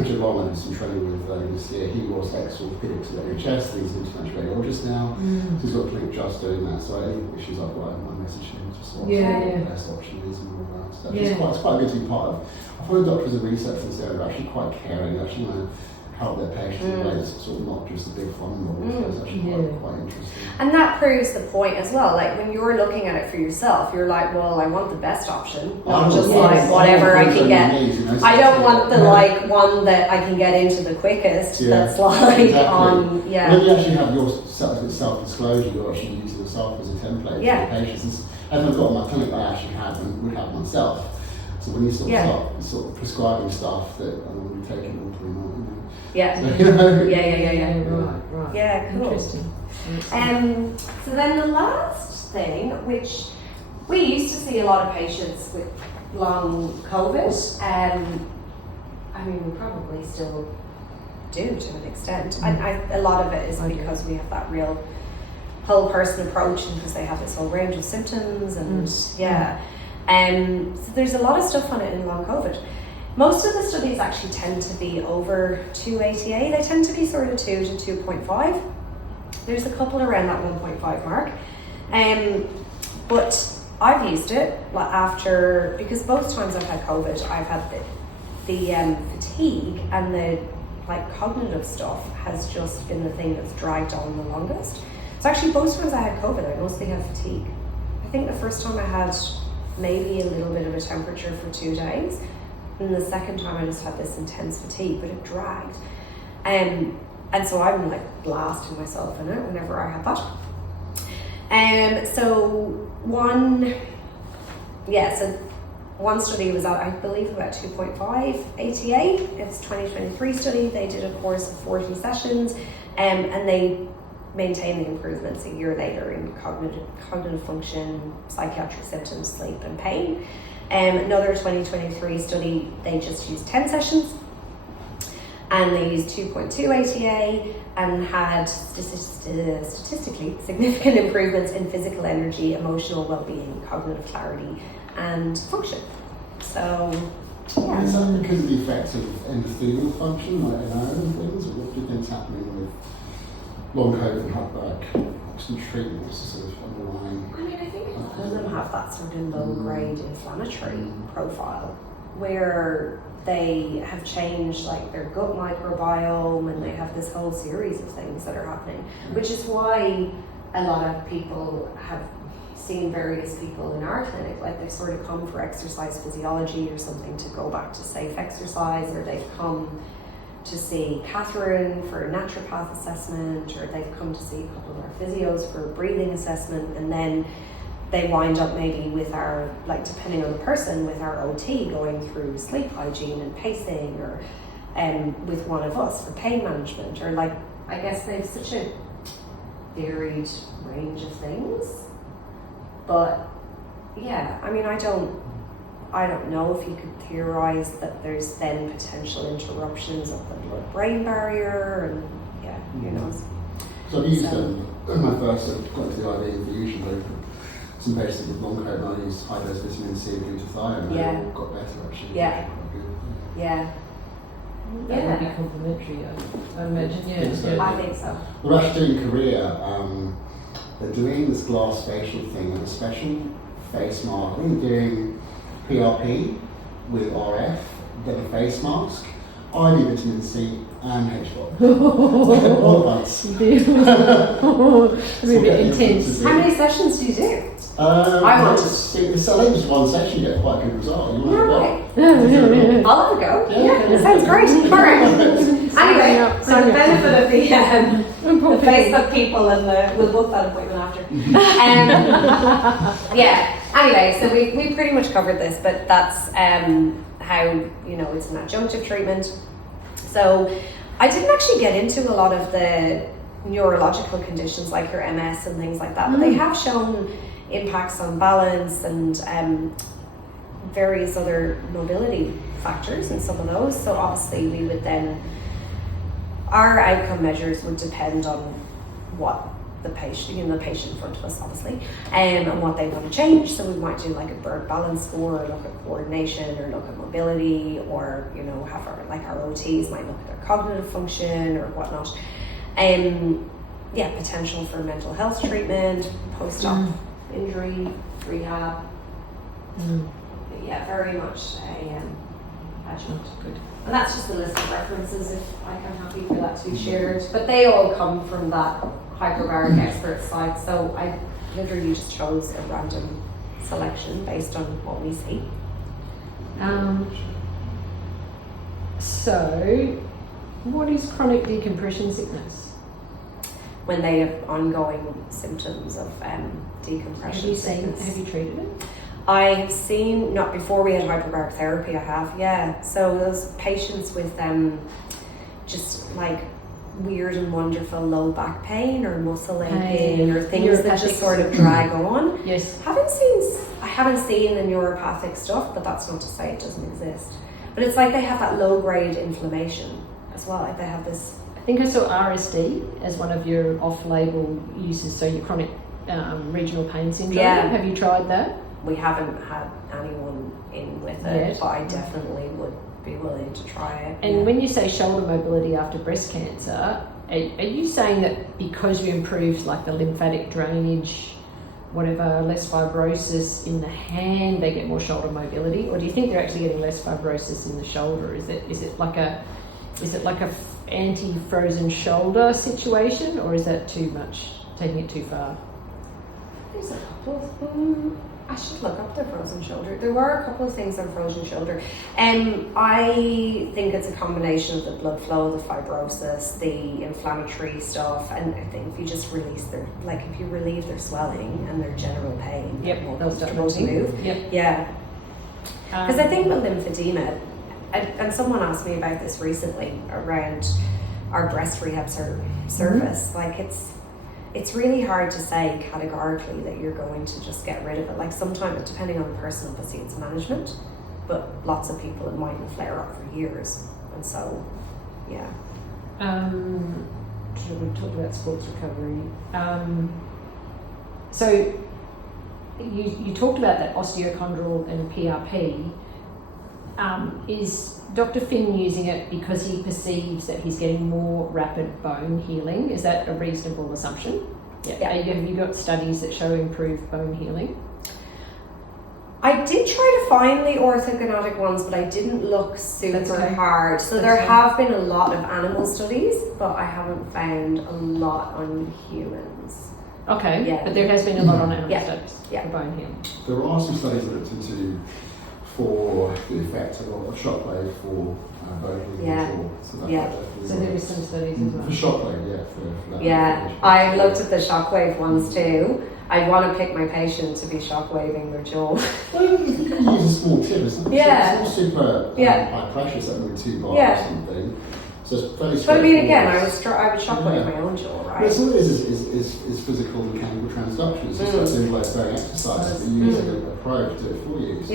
Geelong, I did some training with this year. He was ex-orthopedics at NHS, he's an international radiologist now, so he's got a clinic just doing that, so any issues I've got, I message him just what the best option is and all that stuff. It's quite good to be part of. I find the doctors and researchers in this area are actually quite caring, they actually want to help their patients in ways sort of not just the big fun model. It's actually quite interesting. And that proves the point as well. Like when you're looking at it for yourself, you're like, well, I want the best option, not just like whatever I can get. I don't want the like one that I can get into the quickest. That's like on When you actually have your self-disclosure, you're actually using yourself as a template for your patients. As I've got in my clinic, I actually have and would have myself. So when you start sort of prescribing stuff that I will be taking all pretty much. Yeah. So, you know. Right. Yeah, cool. Interesting. So then the last thing, which we used to see a lot of patients with long COVID. I mean, we probably still do to an extent. A lot of it is because we have that real whole person approach, and because they have this whole range of symptoms and so there's a lot of stuff on it in long COVID. Most of the studies actually tend to be over 2 ATA. They tend to be sort of 2 to 2.5. There's a couple around that 1.5 mark. But I've used it after, because both times I've had COVID, I've had the fatigue and the cognitive stuff has just been the thing that's dragged on the longest. So actually both times I had COVID, I mostly had fatigue. I think the first time I had maybe a little bit of a temperature for 2 days. And the second time I just had this intense fatigue, but it dragged. And so I'm blasting myself in it whenever I have that. So one study was at, I believe, about 2.5 ATA. It's a 2023 study. They did a course of 40 sessions, and they maintained the improvements a year later in cognitive function, psychiatric symptoms, sleep, and pain. Another 2023 study, they just used 10 sessions, and they used 2.2 ATA and had statistically significant improvements in physical energy, emotional well-being, cognitive clarity, and function. So, yeah. Is that because of the effects of endothelial function, like in iron and things, or what do you think's happening with long COVID and hyperbaric oxygen treatment? What's the sort of underlying? I mean, I think all of them have that sort of low-grade inflammatory profile, where they have changed their gut microbiome, and they have this whole series of things that are happening, which is why a lot of people have seen various people in our clinic, they've sort of come for exercise physiology or something to go back to safe exercise, or they've come to see Catherine for a naturopath assessment, or they've come to see a couple of our physios for a breathing assessment, and then they wind up maybe with our, depending on the person, with our OT going through sleep hygiene and pacing, or with one of us for pain management, or I guess they've such a varied range of things. But yeah, I mean, I don't know if you could theorize that there's then potential interruptions of the blood-brain barrier, and who knows. So I've used my first got into the IV infusion, some patients with long COVID, and I used high-dose vitamin C and glutathione, and they got better actually. Yeah. That would be complementary, I imagine. I think so. Well, actually in Korea, they're doing this glass facial thing with a special face mask. I think they're doing PRP with RF, then a face mask, IV vitamin C, and H1. All at once. It's a bit intense. How many sessions do you do? I want to see. I think it was one session, you get quite a good result. You want Right. I'll have a go. Yeah, sounds great. All right. Anyway, so the benefit of the Facebook people, and we'll book that appointment after. Anyway, so we pretty much covered this, but that's how it's an adjunctive treatment. So I didn't actually get into a lot of the neurological conditions like your MS and things like that, but they have shown impacts on balance and various other mobility factors in some of those. So obviously we would then Our outcome measures would depend on what the patient, the patient in front of us, obviously, and what they want to change. So we might do like a bird balance score, or look at coordination, or look at mobility, or have our OTs might look at their cognitive function or whatnot. Potential for mental health treatment, post-op injury, rehab. Very much adjunct. Good. And that's just a list of references, if I'm happy for that to be shared. But they all come from that Hyperbaric expert site, so I literally just chose a random selection based on what we see. So, what is chronic decompression sickness? When they have ongoing symptoms of decompression sickness. Have you treated it? I have seen, not before we had hyperbaric therapy, I have, yeah. So those patients with just like weird and wonderful low back pain or muscle aching or things that just sort of drag on. Yes. I haven't seen the neuropathic stuff, but that's not to say it doesn't exist. But it's like they have that low grade inflammation as well. Like they have this. I think I saw RSD as one of your off-label uses. So your chronic regional pain syndrome. Yeah. Have you tried that? We haven't had anyone in with it, but I definitely would be willing to try it. And when you say shoulder mobility after breast cancer, are you saying that because you improved like the lymphatic drainage, whatever, less fibrosis in the hand, they get more shoulder mobility? Or do you think they're actually getting less fibrosis in the shoulder? Is it like a anti-frozen shoulder situation, or is that too much, taking it too far? There's a couple of I should look up the frozen shoulder. There were a couple of things on frozen shoulder. I think it's a combination of the blood flow, the fibrosis, the inflammatory stuff, and I think if you just if you relieve their swelling and their general pain, more comfortable to move. Yeah. Because I think with lymphedema, and someone asked me about this recently around our breast rehab service, it's really hard to say categorically that you're going to just get rid of it. Like sometimes, depending on the person, obviously it's management, but lots of people it mightn't flare up for years. And so, yeah. We talked about sports recovery. So you talked about that osteochondral and PRP. Is Dr. Finn using it because he perceives that he's getting more rapid bone healing? Is that a reasonable assumption? Yeah. Have you got studies that show improved bone healing? I did try to find the orthogonadic ones, but I didn't look super hard. So there have been a lot of animal studies, but I haven't found a lot on humans. Okay, yeah. But there has been a lot on animal studies for bone healing. There are some studies that looked into for the effect of shockwave for bone healing. So there is some studies as well. For shockwave, for that. Yeah, I looked at the shockwave ones too. I'd want to pick my patient to be shockwaving their jaw. Well, you can use a small tip. It's not super high pressure, it's only 2 bars or something. So it's fairly straightforward. But I mean, again, I would shockwave my own jaw, right? But some of this is physical mechanical transduction. It's just like simple exerting exercises, but you use a probe to do it for you. So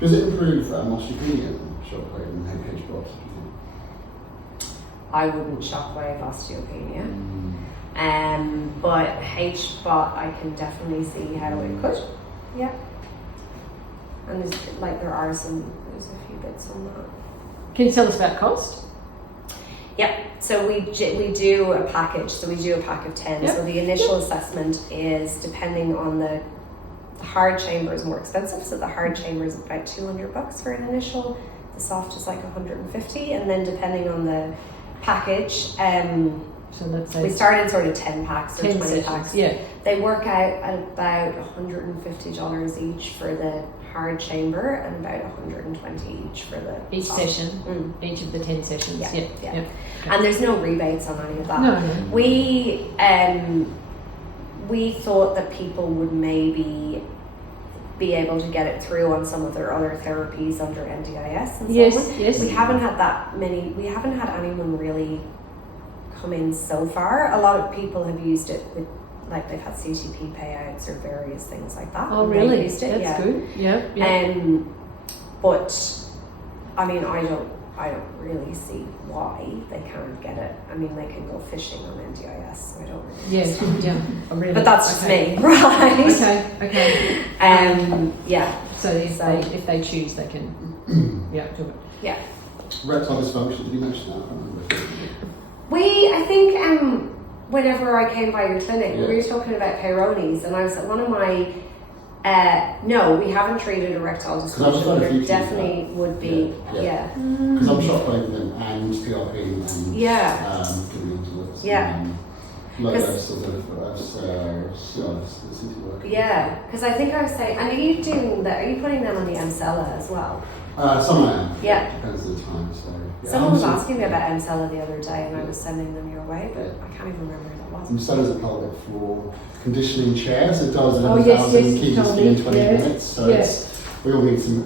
does it improve osteopenia, shockwave, and H-box, do you think? I wouldn't shockwave osteopenia. But H-bot, I can definitely see how it could. Yeah. And there's there's a few bits on that. Can you tell us about cost? Yep. So we do a package. So we do a pack of 10. Yep. So the initial assessment is depending on the hard chamber is more expensive. So the hard chamber is about $200 for an initial. The soft is like $150, and then depending on the package, so let's say we started sort of 10 packs or 10 20 sessions. packs. Yeah. They work out at about $150 each for the hard chamber and about $120 each for the each soft. session, each of the 10 sessions. Yeah. Okay. And there's no rebates on any of that. No. We thought that people would maybe be able to get it through on some of their other therapies under NDIS and so on. Yes. We haven't had that many. We haven't had anyone really come in so far. A lot of people have used it with, like, they've had CTP payouts or various things like that. Oh, really? Used it. That's good. Yeah. But I mean, I I don't really see why they can't get it. I mean, they can go fishing on NDIS, so I don't really understand. Oh, really? But that's just Okay. me, right? Okay. Yeah. So if they choose, they can do it. Yeah. Erectile dysfunction, did you mention that? I can't remember. I think whenever I came by your clinic, Yeah. we were talking about Peyronie's, and I was at one of my. No, we haven't treated erectile I've dysfunction, heard but a few there definitely would be. Yeah. Because I'm shockwave and PRP and giving intellects. Yeah. Low 'Cause- levels of city work. Yeah, because I think I was saying, and are you doing that? Are you putting them on the Emsella as well? Some I am. Yeah. Depends on the time. So. Yeah, Someone was obviously- asking me about Emsella the other day, and I was sending them your way, but I can't even remember who that was. Some is a pelvic floor conditioning chair, so it does Oh, yes, 11,000 you keep told us me. in 20 Yes. minutes. So Yes. we all need some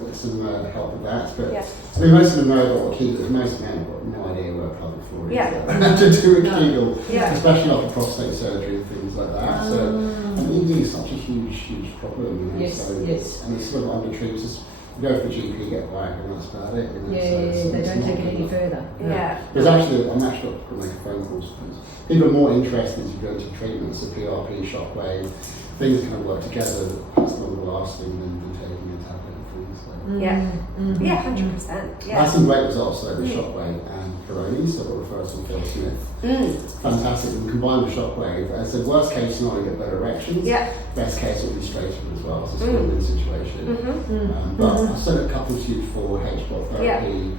help with that. But Yeah. I mean, most of them know about what Kegel is. Most men have got no idea what a pelvic floor is. Yeah. They have to do a Kegel, Yeah. especially after prostate surgery and things like that. So I mean, it is such a huge problem. You know? Yes, So yes. And it's sort of undertreated. Just go for the GP, get back, and that's about it. You know? So They it's don't not take it any enough. further. No. Yeah. I'm actually going to make a phone call. People are more interested to go into treatments, so PRP, shockwave, things kind of work together. That's longer lasting than taking a tablet and things. So. Yeah. Mm-hmm. Yeah, 100%. I had Yeah. some great results though with shockwave and Peyronie's, so I got referred to Phil Smith. Fantastic, and combined with shockwave, as the worst case scenario, you get better erections. Yeah. Best case, it'll be straighter as well. So it's a win-win situation. But I sent a couple to you for HBOT therapy.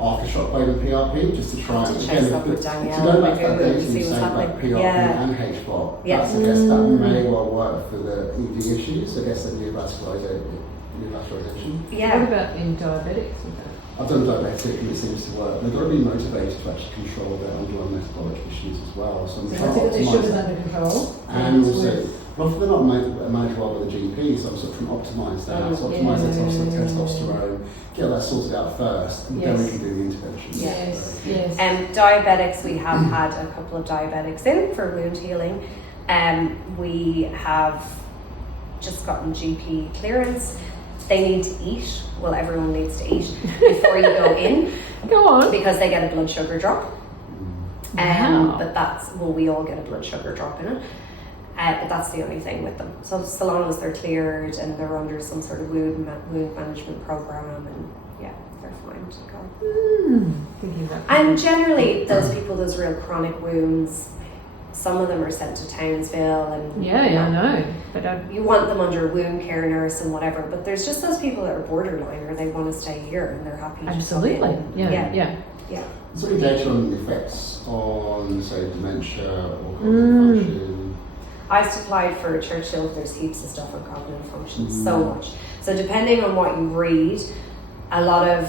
After shockwave and PRP, just to try and chase up with to Danielle go back and to that Google data and you see what's saying about happening. PRP Yeah. and HBOT. Yeah. I guess that may well work for the ED issues. I guess that neovascularization. Yeah. What about in diabetics with that? I've done diabetic and it seems to work. They've got to be motivated to actually control their underlying metabolic issues as well. So I'm So trying have to to get their optimise sugars that. under control. And also, well, they're not managed well with the GP, so I'm sort of trying to optimise that. So optimise their testosterone, get that sorted out first, and then we can do the intervention. Yes, yes. Diabetics, we have had a couple of diabetics in for wound healing. We have just gotten GP clearance. They need to eat. Well, everyone needs to eat before you go in. Go on. Because they get a blood sugar drop. Wow. But we all get a blood sugar drop in it. But that's the only thing with them. So long as they're cleared and they're under some sort of wound management program, and yeah, they're fine to go. Thinking about And generally, those people, those real chronic wounds, some of them are sent to Townsville, and I know. But you want them under a wound care nurse and whatever. But there's just those people that are borderline, or they want to stay here and they're happy. to absolutely. come in. Yeah. Is there any data on the effects on, say, dementia or cognitive function? I supplied for Churchill. There's heaps of stuff on cognitive function, so much. So depending on what you read, a lot of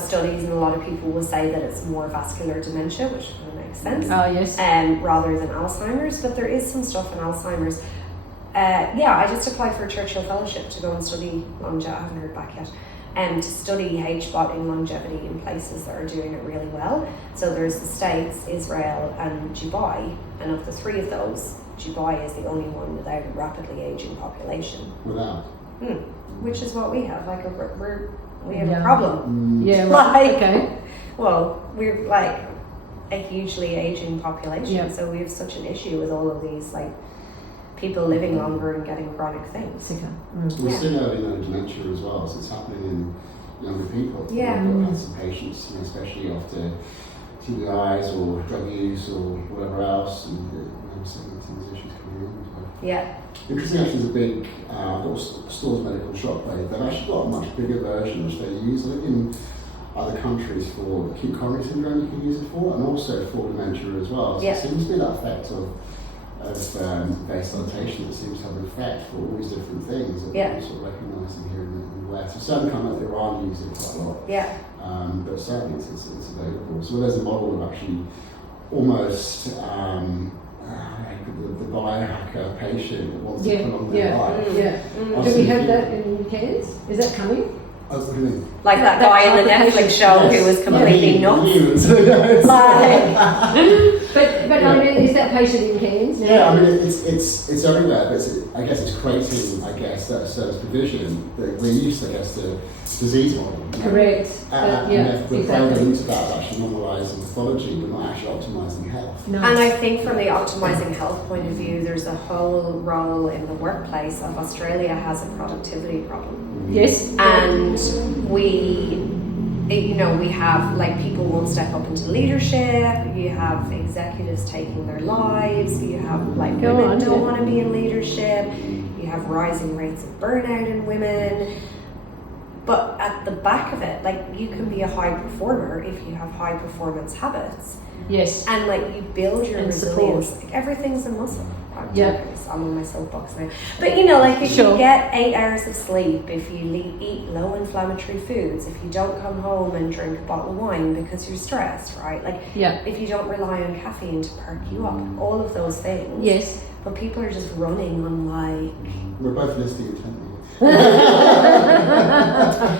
studies and a lot of people will say that it's more vascular dementia, which kind of makes sense. Oh, yes. Rather than Alzheimer's, but there is some stuff in Alzheimer's. I just applied for a Churchill Fellowship to go and study longevity. I haven't heard back yet. To study HBOT in longevity in places that are doing it really well. So there's the States, Israel, and Dubai. And of the three of those, Dubai is the only one without a rapidly aging population. Without? Which is what we have. Like we have a problem. Yeah, Like- okay. Well, we're like a hugely aging population, Yeah. so we have such an issue with all of these like people living longer and getting chronic things. Sicker. We're Yeah. seeing early dementia as well, so it's happening in younger people. Yeah. We've had some patients, especially after TBIs or drug use or whatever else, and we're seeing these issues coming in. So. Yeah. Interesting, actually, there's a big Stores Medical Shockwave. They've actually got a much bigger version which they use in other countries for acute coronary syndrome. You can use it for, and also for dementia as well. So Yeah. it seems to be that effect of vasodilatation that seems to have an effect for all these different things that Yeah. we're sort of recognising here in the West. So certain countries like Iran use it quite a lot. Yeah. But certainly it's available. So there's a model of actually almost the biohacker patient that wants to prolong their life. Do we have that in Cairns? Is that coming? I was looking Like that guy in the Netflix show who was completely nuts. But I mean, is that patient in Cairns? Yeah, I mean it's everywhere, but I guess it's creating that service provision that we're used, I guess, to disease model. Correct. And if we're programmed into that, actually normalising pathology, but not actually optimising health. No. And I think from the optimising health point of view, there's a whole role in the workplace of Australia has a productivity problem. Yes. And we have, like, people won't step up into leadership, you have executives taking their lives, you have, like, women don't want to be in leadership, you have rising rates of burnout in women. But at the back of it, like, you can be a high performer if you have high performance habits. Yes. And, like, you build your And resilience. support. Like, everything's a muscle. Yeah. I'm on my soapbox now. But, you know, like, if you get 8 hours of sleep, if you eat low inflammatory foods, if you don't come home and drink a bottle of wine because you're stressed, right? Like, if you don't rely on caffeine to perk you up, all of those things. Yes. But people are just running on, like... We're both listening intently.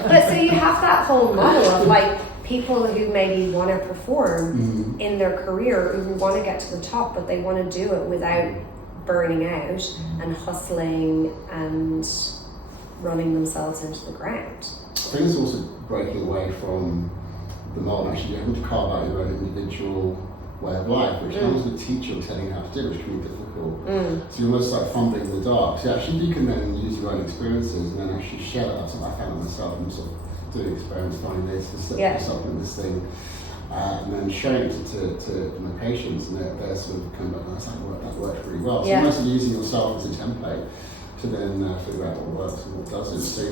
But so you have that whole model of, like, people who maybe want to perform in their career, who want to get to the top, but they want to do it without burning out and hustling and running themselves into the ground. I think it's also breaking away from the norm. Actually, you're having to carve out your own individual way of life, which comes with a teacher telling you how to do, which can be difficult. So you're almost like fumbling in the dark. So actually you can then use your own experiences and then actually share that. That's what I found myself. I'm sort of doing experiments, finding this supplement, this thing, and then sharing it to my patients, and they're sort of kind of like, that worked really well. So you're mostly using yourself as a template to then figure out what works and what doesn't. So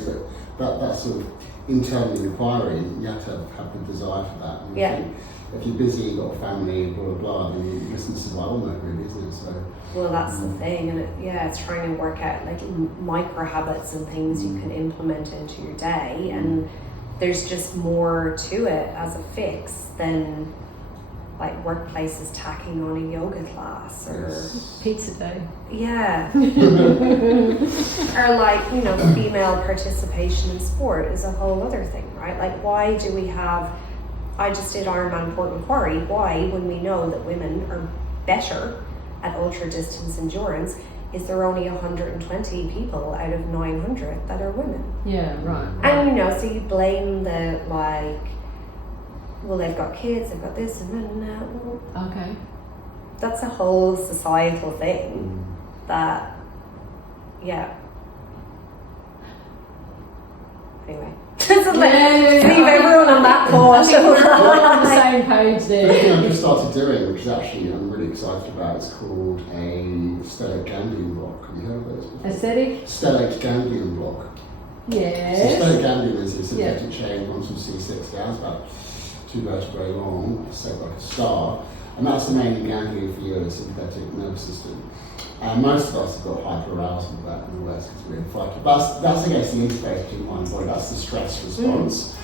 that sort of internal inquiry, you have to have the desire for that. And if you're busy, you've got a family, blah blah blah, then you're just in survival mode, really, isn't it? So. Well, that's the thing, and it's trying to work out, like, micro habits and things you can implement into your day, and there's just more to it as a fix than, like, workplaces tacking on a yoga class or pizza day. Yeah. Or, like, you know, female participation in sport is a whole other thing, right? Like, why do we have? I just did Ironman Port Macquarie. Why, when we know that women are better at ultra distance endurance, is there only 120 people out of 900 that are women? Yeah, right. And, you know, so you blame the, like, well, they've got kids, they've got this, and then, okay. That's a whole societal thing that, Anyway. Leave everyone on that thought. We're all on the same page there. The thing I've just started doing, which is actually I'm really excited about, it's called a stellate ganglion block. Have you heard of those before? Stellate ganglion block. Yes. So stellate ganglion is a synthetic chain, runs from C6 down, it's about 2 vertebrae long, shaped like a star, and that's the main ganglion for your sympathetic nervous system. And most of us have got hyperarousal with that in the West because we're in fight. That's against the interface between mind and body. That's the stress response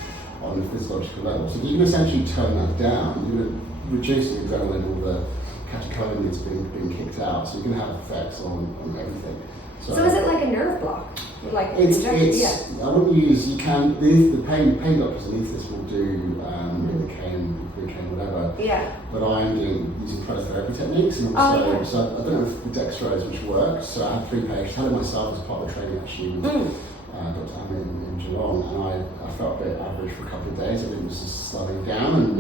on a physiological level. So if you can essentially turn that down, you're going to reduce the adrenaline, all the catecholamines being kicked out. So you can have effects on everything. So is it like a nerve block? Like I wouldn't use, the pain doctors anaesthetists will do Novocaine, whatever. Yeah. But I'm using platelet-rich techniques, and also, so I don't know if the dextrose, which works. So I had 3 patients, I had it myself as part of the training actually with Dr. Hamid in Geelong, and I felt a bit average for a couple of days. Everything was just slowing down,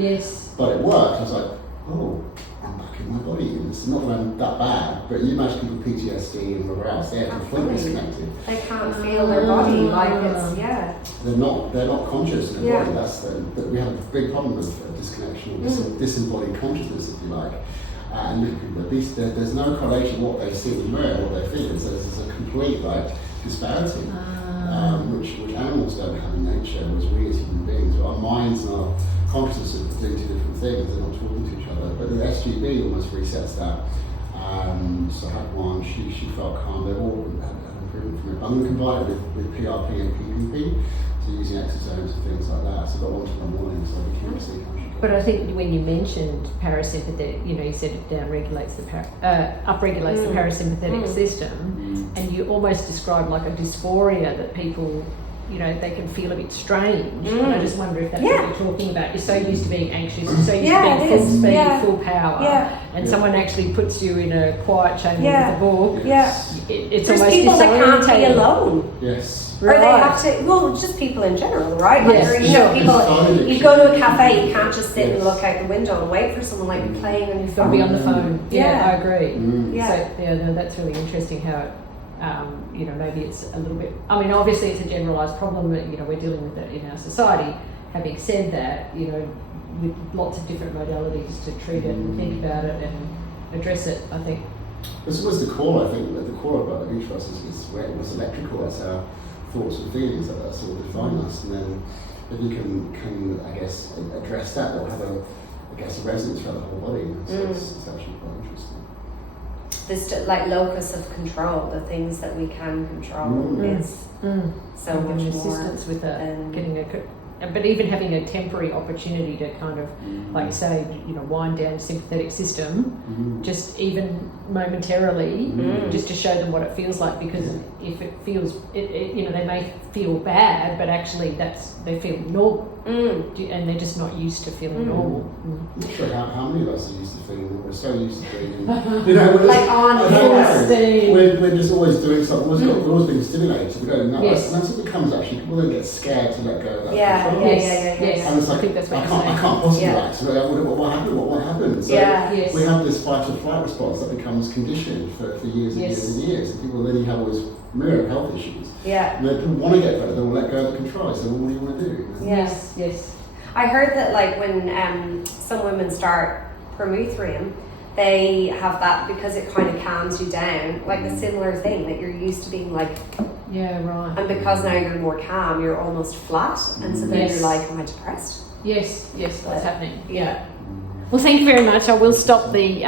but it worked. I was like, oh, I'm back in my body. And it's not that I'm that bad, but you imagine people with PTSD and whatever else, they're completely disconnected. They can't feel their body, like it's, They're not conscious in their body. We have a big problem with disconnection, or disembodied consciousness, if you like. And people, at least there's no correlation what they see in the mirror, what they feel. So there's a complete disparity, which animals don't have in nature, whereas we as human beings, our minds and our consciousness are doing 2 different things. They're not talking to each other. But the SGB almost resets that. So I had one. She felt calm. They've all had improvement from it. I'm going to combine it with PRP and PPP, so using exosomes and things like that. So I've got one tomorrow morning, so we can see how she goes. But I think when you mentioned parasympathetic, you said it upregulates the parasympathetic system, and you almost described like a dysphoria that people you know, they can feel a bit strange. And I just wonder if that's what you're talking about. You're so used to being anxious, you're so used to being full speed, full power, and someone actually puts you in a quiet chamber with a book. It's There's almost people that can't be disorientating. alone. Yes. Or they have to, well, just people in general, right? Like, Yes, or, you know, people, you go to a cafe, you can't just sit and look out the window and wait for someone like playing on your You've got phone. to be on the phone. I agree. Yeah. So, no, that's really interesting how, you know, maybe it's a little bit, I mean, obviously it's a generalised problem that, you know, we're dealing with it in our society. Having said that, you know, with lots of different modalities to treat it and think about it and address it, I think. This was the core, I think, the core about each of us is where it was electrical, that's our thoughts and feelings that sort of define us, and then if you can I guess address that, they'll have a resonance throughout the whole body. So it's actually quite interesting. This like locus of control, the things that we can control, is so much more assistance with that, getting but even having a temporary opportunity to kind of, like say, you know, wind down the sympathetic system, just even momentarily, just to show them what it feels like. Because if it feels, you know, they may feel bad, but actually they feel normal, and they're just not used to feeling normal. I'm not sure how many of us are used to feeling. We're so used to feeling, you know, like on we're just always doing something. We're always being stimulated. We don't know. Yes. And that's what becomes actually. People then get scared to let go of that. Yeah. control. Yes. And it's like, I think that's what I you're can't saying. possibly act. So what happened? So Yes. we have this fight or flight response that becomes conditioned for years and years and years. And people then you have all this myriad of health issues. Yeah. And they don't want to get better. They will let go of the control. So what do you want to do? Yes. I heard that like when some women start permethrin, they have that because it kind of calms you down, like a similar thing that you're used to being like, and because now you're more calm, you're almost flat, and so then you're like, am I depressed? Yes, what's happening? Yeah. Well, thank you very much. I will stop the